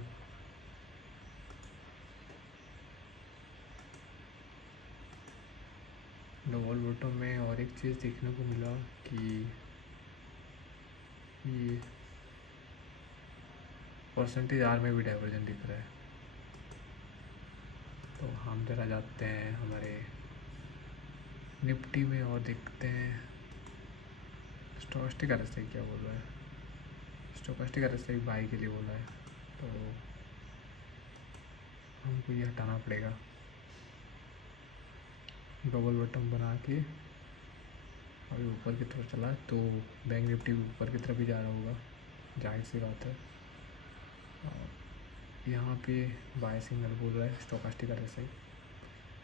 डबल बॉटम में और एक चीज़ देखने को मिला कि ये परसेंटेज आर में भी डाइवर्जन दिख रहा है। तो हम ज़रा जाते हैं हमारे निफ्टी में और देखते हैं स्टोकास्टिक आरएसआई क्या बोल रहा है। स्टोकास्टिक आरएसआई बाई के लिए बोला है, तो हमको ये हटाना पड़ेगा। डबल बॉटम बना के अभी ऊपर की तरफ चला, तो बैंक निफ्टी ऊपर की तरफ ही जा रहा होगा, जाहिर सी बात है। यहाँ पे बाय सिग्नल बोल रहा है स्टोकास्टिक आरएसआई,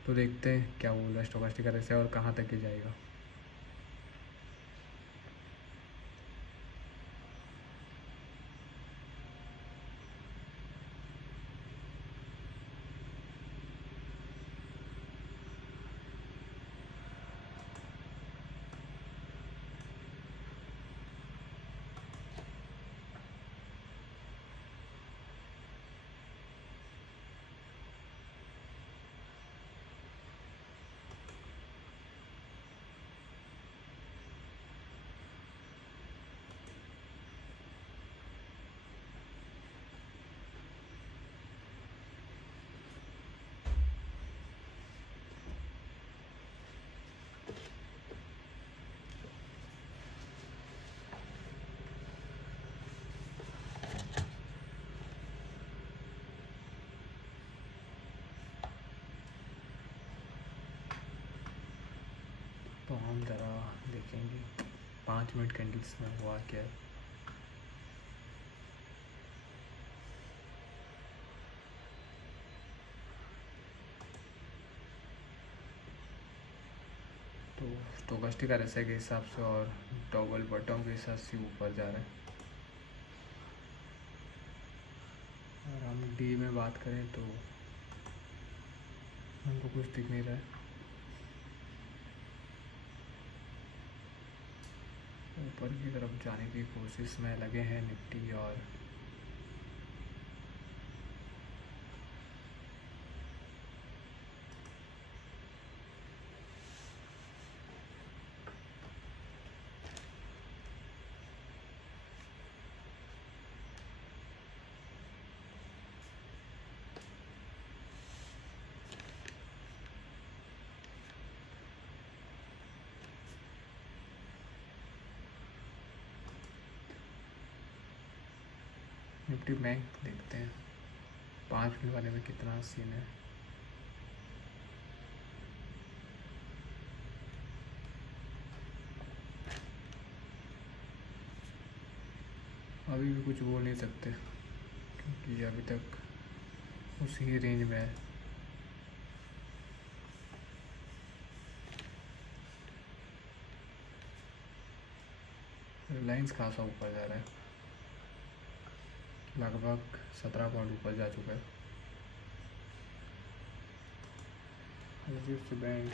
तो देखते हैं क्या बोल रहा है स्टोकास्टिक आरएसआई और कहाँ तक ये जाएगा। तो हम ज़रा देखेंगे 5 मिनट कैंडल्स में हुआ क्या है। तो स्टोकास्टिक आरएसआई के हिसाब से और डबल बॉटम के हिसाब से ऊपर जा रहा है। और हम डी में बात करें तो हमको कुछ दिख नहीं रहा है। ऊपर की तरफ जाने की कोशिश में लगे हैं निफ्टी और निफ्टी बैंक देखते हैं 5 मिनट वाले में कितना सीन है। अभी भी कुछ बोल नहीं सकते क्योंकि अभी तक उसी रेंज में है। रिलायंस खासा ऊपर जा रहा है, लगभग 17 पॉइंट ऊपर जा चुका है। एचडीएफसी बैंक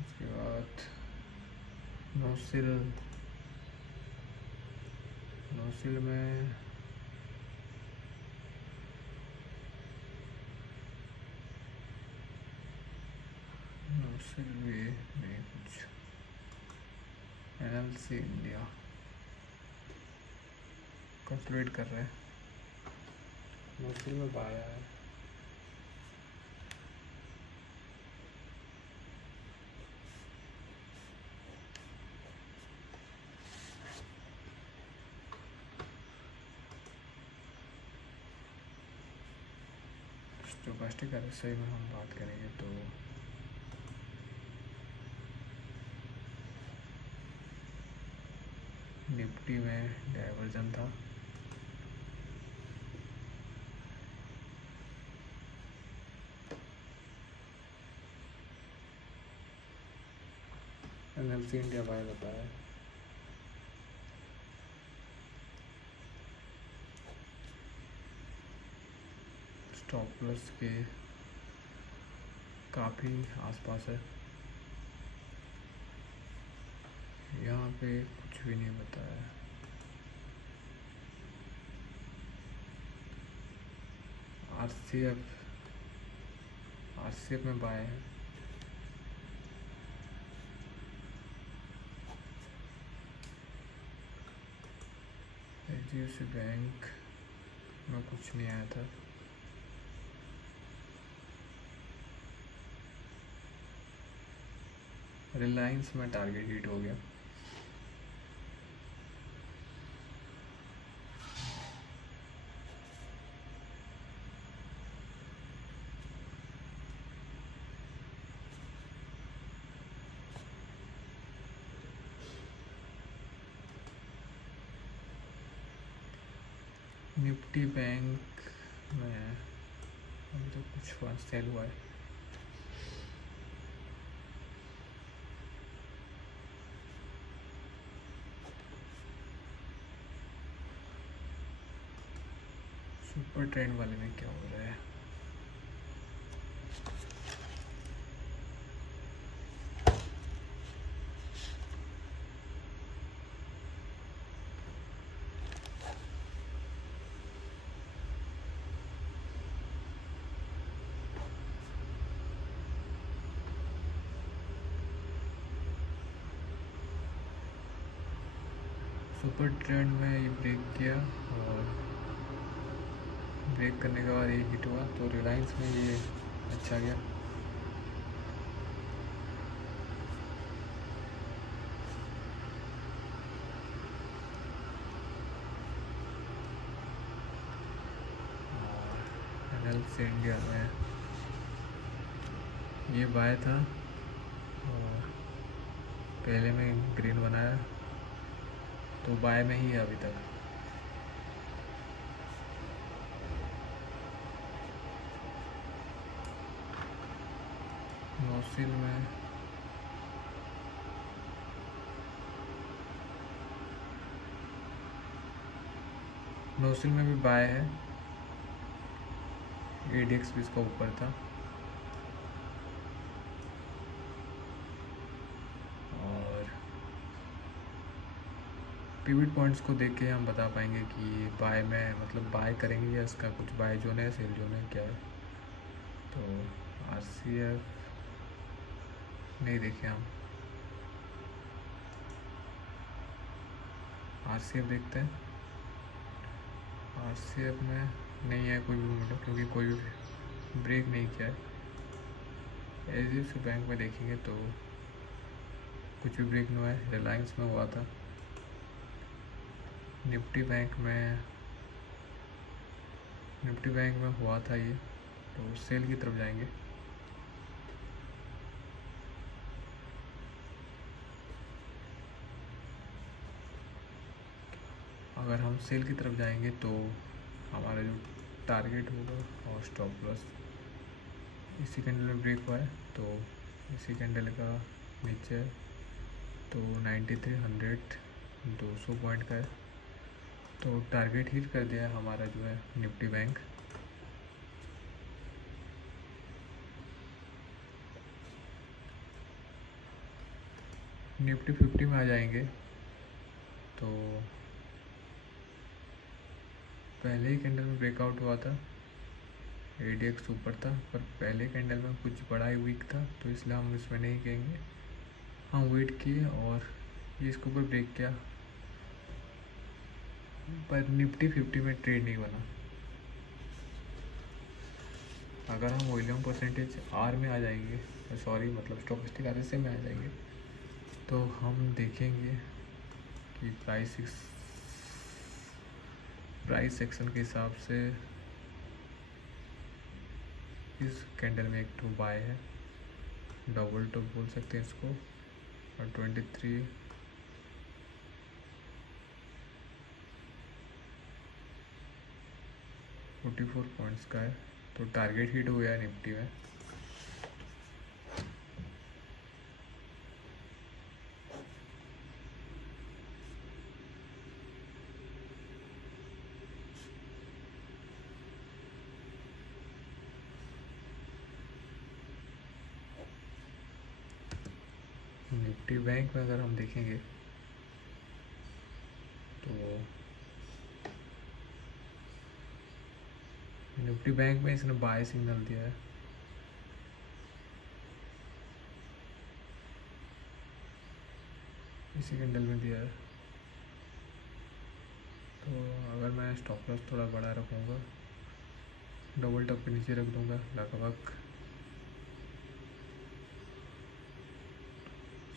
उसके बाद नौसिल में नौसिल भी नहीं कुछ। एनएलसी इंडिया कंसोलिडेट कर रहे हैं, नौसिल में बाया है। स्टोकास्टिक आरएसआई में हम बात करेंगे तो निफ्टी में डाइवर्जन था, एनएलसी इंडिया बाय बताया। स्टॉप लॉस के काफ़ी आसपास है, यहाँ पे कुछ भी नहीं बताया। आरसीएफ में बाय है। एचडीएफसी बैंक में कुछ नहीं आया था। रिलायंस में टारगेट हिट हो गया। निफ्टी बैंक में अभी तो कुछ फंड सेल हुआ है। सुपर ट्रेंड वाले में क्या हो रहा है? सुपर ट्रेंड में ये ब्रेक किया और ब्रेक करने के बाद ये हिट हुआ, तो रिलायंस में ये अच्छा गया। एनएलसी इंडिया में ये बाय था और पहले में ग्रीन बनाया, तो बाय में ही है अभी तक। नौसिल में भी बाय है, एडीएक्स भी इसका ऊपर था। और पिवट पॉइंट्स को देख के हम बता पाएंगे कि बाय में मतलब बाय करेंगे या इसका कुछ बाय जोन है, सेल जोन है, क्या है। तो आरसीएफ नहीं देखे हम, आरसीएफ देखते हैं। आरसीएफ में नहीं है कोई भी मोमेंटम, क्योंकि कोई भी ब्रेक नहीं किया है। एचडीएफसी बैंक में देखेंगे तो कुछ भी ब्रेक नहीं हुआ है। रिलायंस में हुआ था, निफ्टी बैंक में हुआ था ये, तो सेल की तरफ जाएंगे। अगर हम सेल की तरफ जाएंगे तो हमारा जो टारगेट होगा और स्टॉप लॉस इसी कैंडल में ब्रेक हुआ है, तो इसी कैंडल का नीचे है, तो 9300 200 पॉइंट का है, तो टारगेट हिट कर दिया है हमारा जो है निफ्टी बैंक। निफ्टी 50 में आ जाएंगे तो पहले ही कैंडल में ब्रेकआउट हुआ था, एडीएक्स ऊपर था, पर पहले कैंडल में कुछ बड़ा ही वीक था, तो इसलिए हम इसमें नहीं कहेंगे। हम वेट किए और ये इसके ऊपर ब्रेक किया, पर निफ्टी 50 में ट्रेड नहीं बना। अगर हम वॉल्यूम परसेंटेज आर में आ जाएंगे, सॉरी मतलब स्टॉकेस्टिक आरएसआई में आ जाएंगे, तो हम देखेंगे कि प्राइस सेक्शन के हिसाब से इस कैंडल में एक टू बाय है, डबल टॉप बोल सकते हैं इसको, और 44 पॉइंट्स का है, तो टारगेट हिट हो गया है निफ्टी में। निफ्टी बैंक में अगर हम देखेंगे तो निफ्टी बैंक में इसने बाय सिग्नल दिया है, इसी कैंडल में दिया है, तो अगर मैं स्टॉप लॉस थोड़ा बड़ा रखूँगा, डबल टॉप के नीचे रख दूँगा लगभग,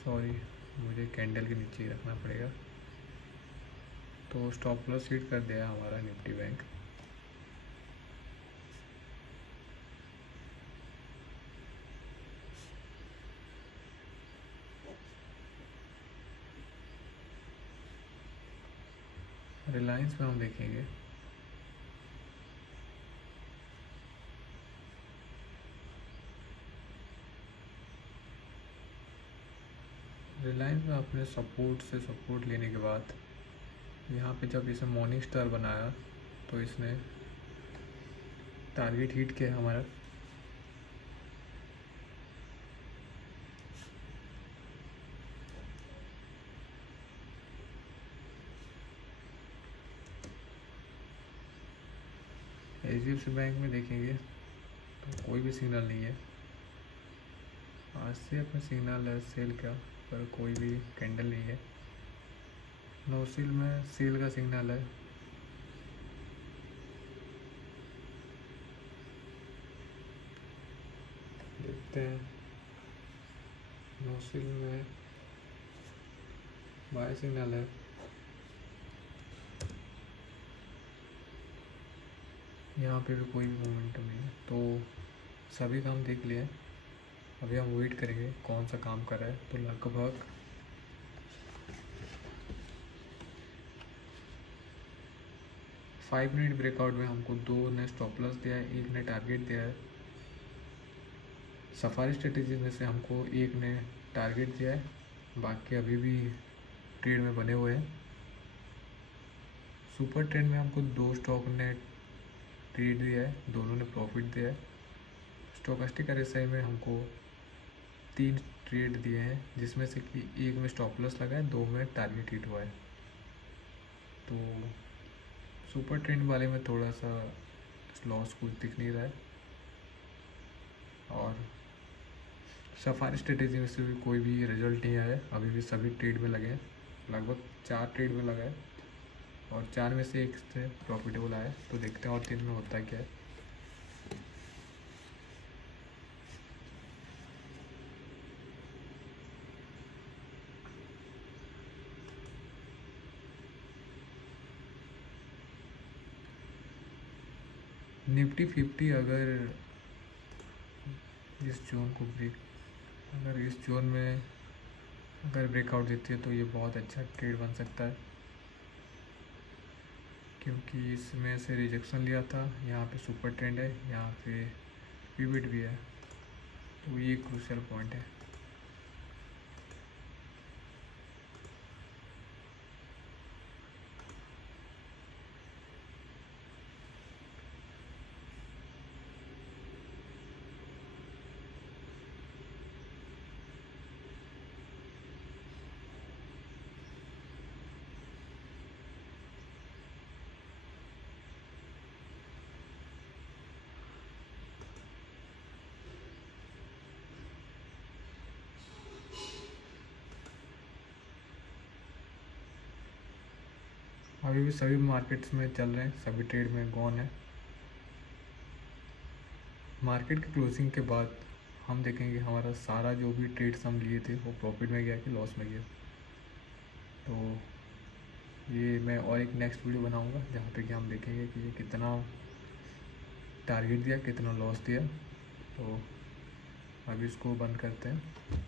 सॉरी मुझे कैंडल के नीचे ही रखना पड़ेगा, तो स्टॉप लॉस हिट कर दिया हमारा निफ्टी बैंक। रिलायंस में हम देखेंगे रिलायंस में अपने सपोर्ट से सपोर्ट लेने के बाद यहाँ पे जब इसे मॉर्निंग स्टार बनाया तो इसने टारगेट हिट किया हमारा, एचडीएफसी बैंक में देखेंगे तो कोई भी सिग्नल नहीं है, आज से अपना सिग्नल है सेल का, पर कोई भी कैंडल नहीं है। नोसिल में सेल का सिग्नल है, देखते हैं। नोसिल में बाय सिग्नल है, यहाँ पे भी कोई भी मोमेंटम नहीं है, तो सभी काम देख लिए। अभी हम वेट करेंगे कौन सा काम कर रहा है, तो लगभग 5 मिनट ब्रेकआउट में हमको 2 ने स्टॉप लॉस दिया है, 1 ने टारगेट दिया है। सफारी स्ट्रेटेजी में से हमको 1 ने टारगेट दिया है, बाकी अभी भी ट्रेड में बने हुए हैं। सुपर ट्रेंड में हमको 2 स्टॉक ने ट्रेड दिया है, दोनों ने प्रॉफिट दिया है। स्टोकेस्टिक आरएसआई में हमको 3 ट्रेड दिए हैं, जिसमें से कि 1 में स्टॉप लॉस लगा है, 2 में टारगेट हिट हुआ है। तो सुपर ट्रेंड वाले में थोड़ा सा लॉस कुछ दिख नहीं रहा है, और सफारी स्ट्रेटेजी में से भी कोई भी रिजल्ट नहीं आया है, अभी भी सभी ट्रेड में लगे हैं, लगभग 4 ट्रेड में लगा है, और 4 में से 1 से प्रॉफिटेबल आया है। तो देखते हैं और 3 में होता है क्या है। निफ्टी 50 अगर इस जोन को ब्रेक, अगर इस जोन में अगर ब्रेकआउट देती है तो ये बहुत अच्छा ट्रेड बन सकता है, क्योंकि इसमें से रिजेक्शन लिया था। यहाँ पे सुपर ट्रेंड है, यहाँ पे पिवट भी है, तो ये क्रूशियल पॉइंट है। अभी भी सभी मार्केट्स में चल रहे हैं, सभी ट्रेड में गॉन है। मार्केट की क्लोजिंग के बाद हम देखेंगे हमारा सारा जो भी ट्रेड्स हम लिए थे वो प्रॉफिट में गया कि लॉस में गया। तो ये मैं और एक नेक्स्ट वीडियो बनाऊंगा जहाँ पे कि हम देखेंगे कि ये कितना टारगेट दिया, कितना लॉस दिया। तो अभी इसको बंद करते हैं।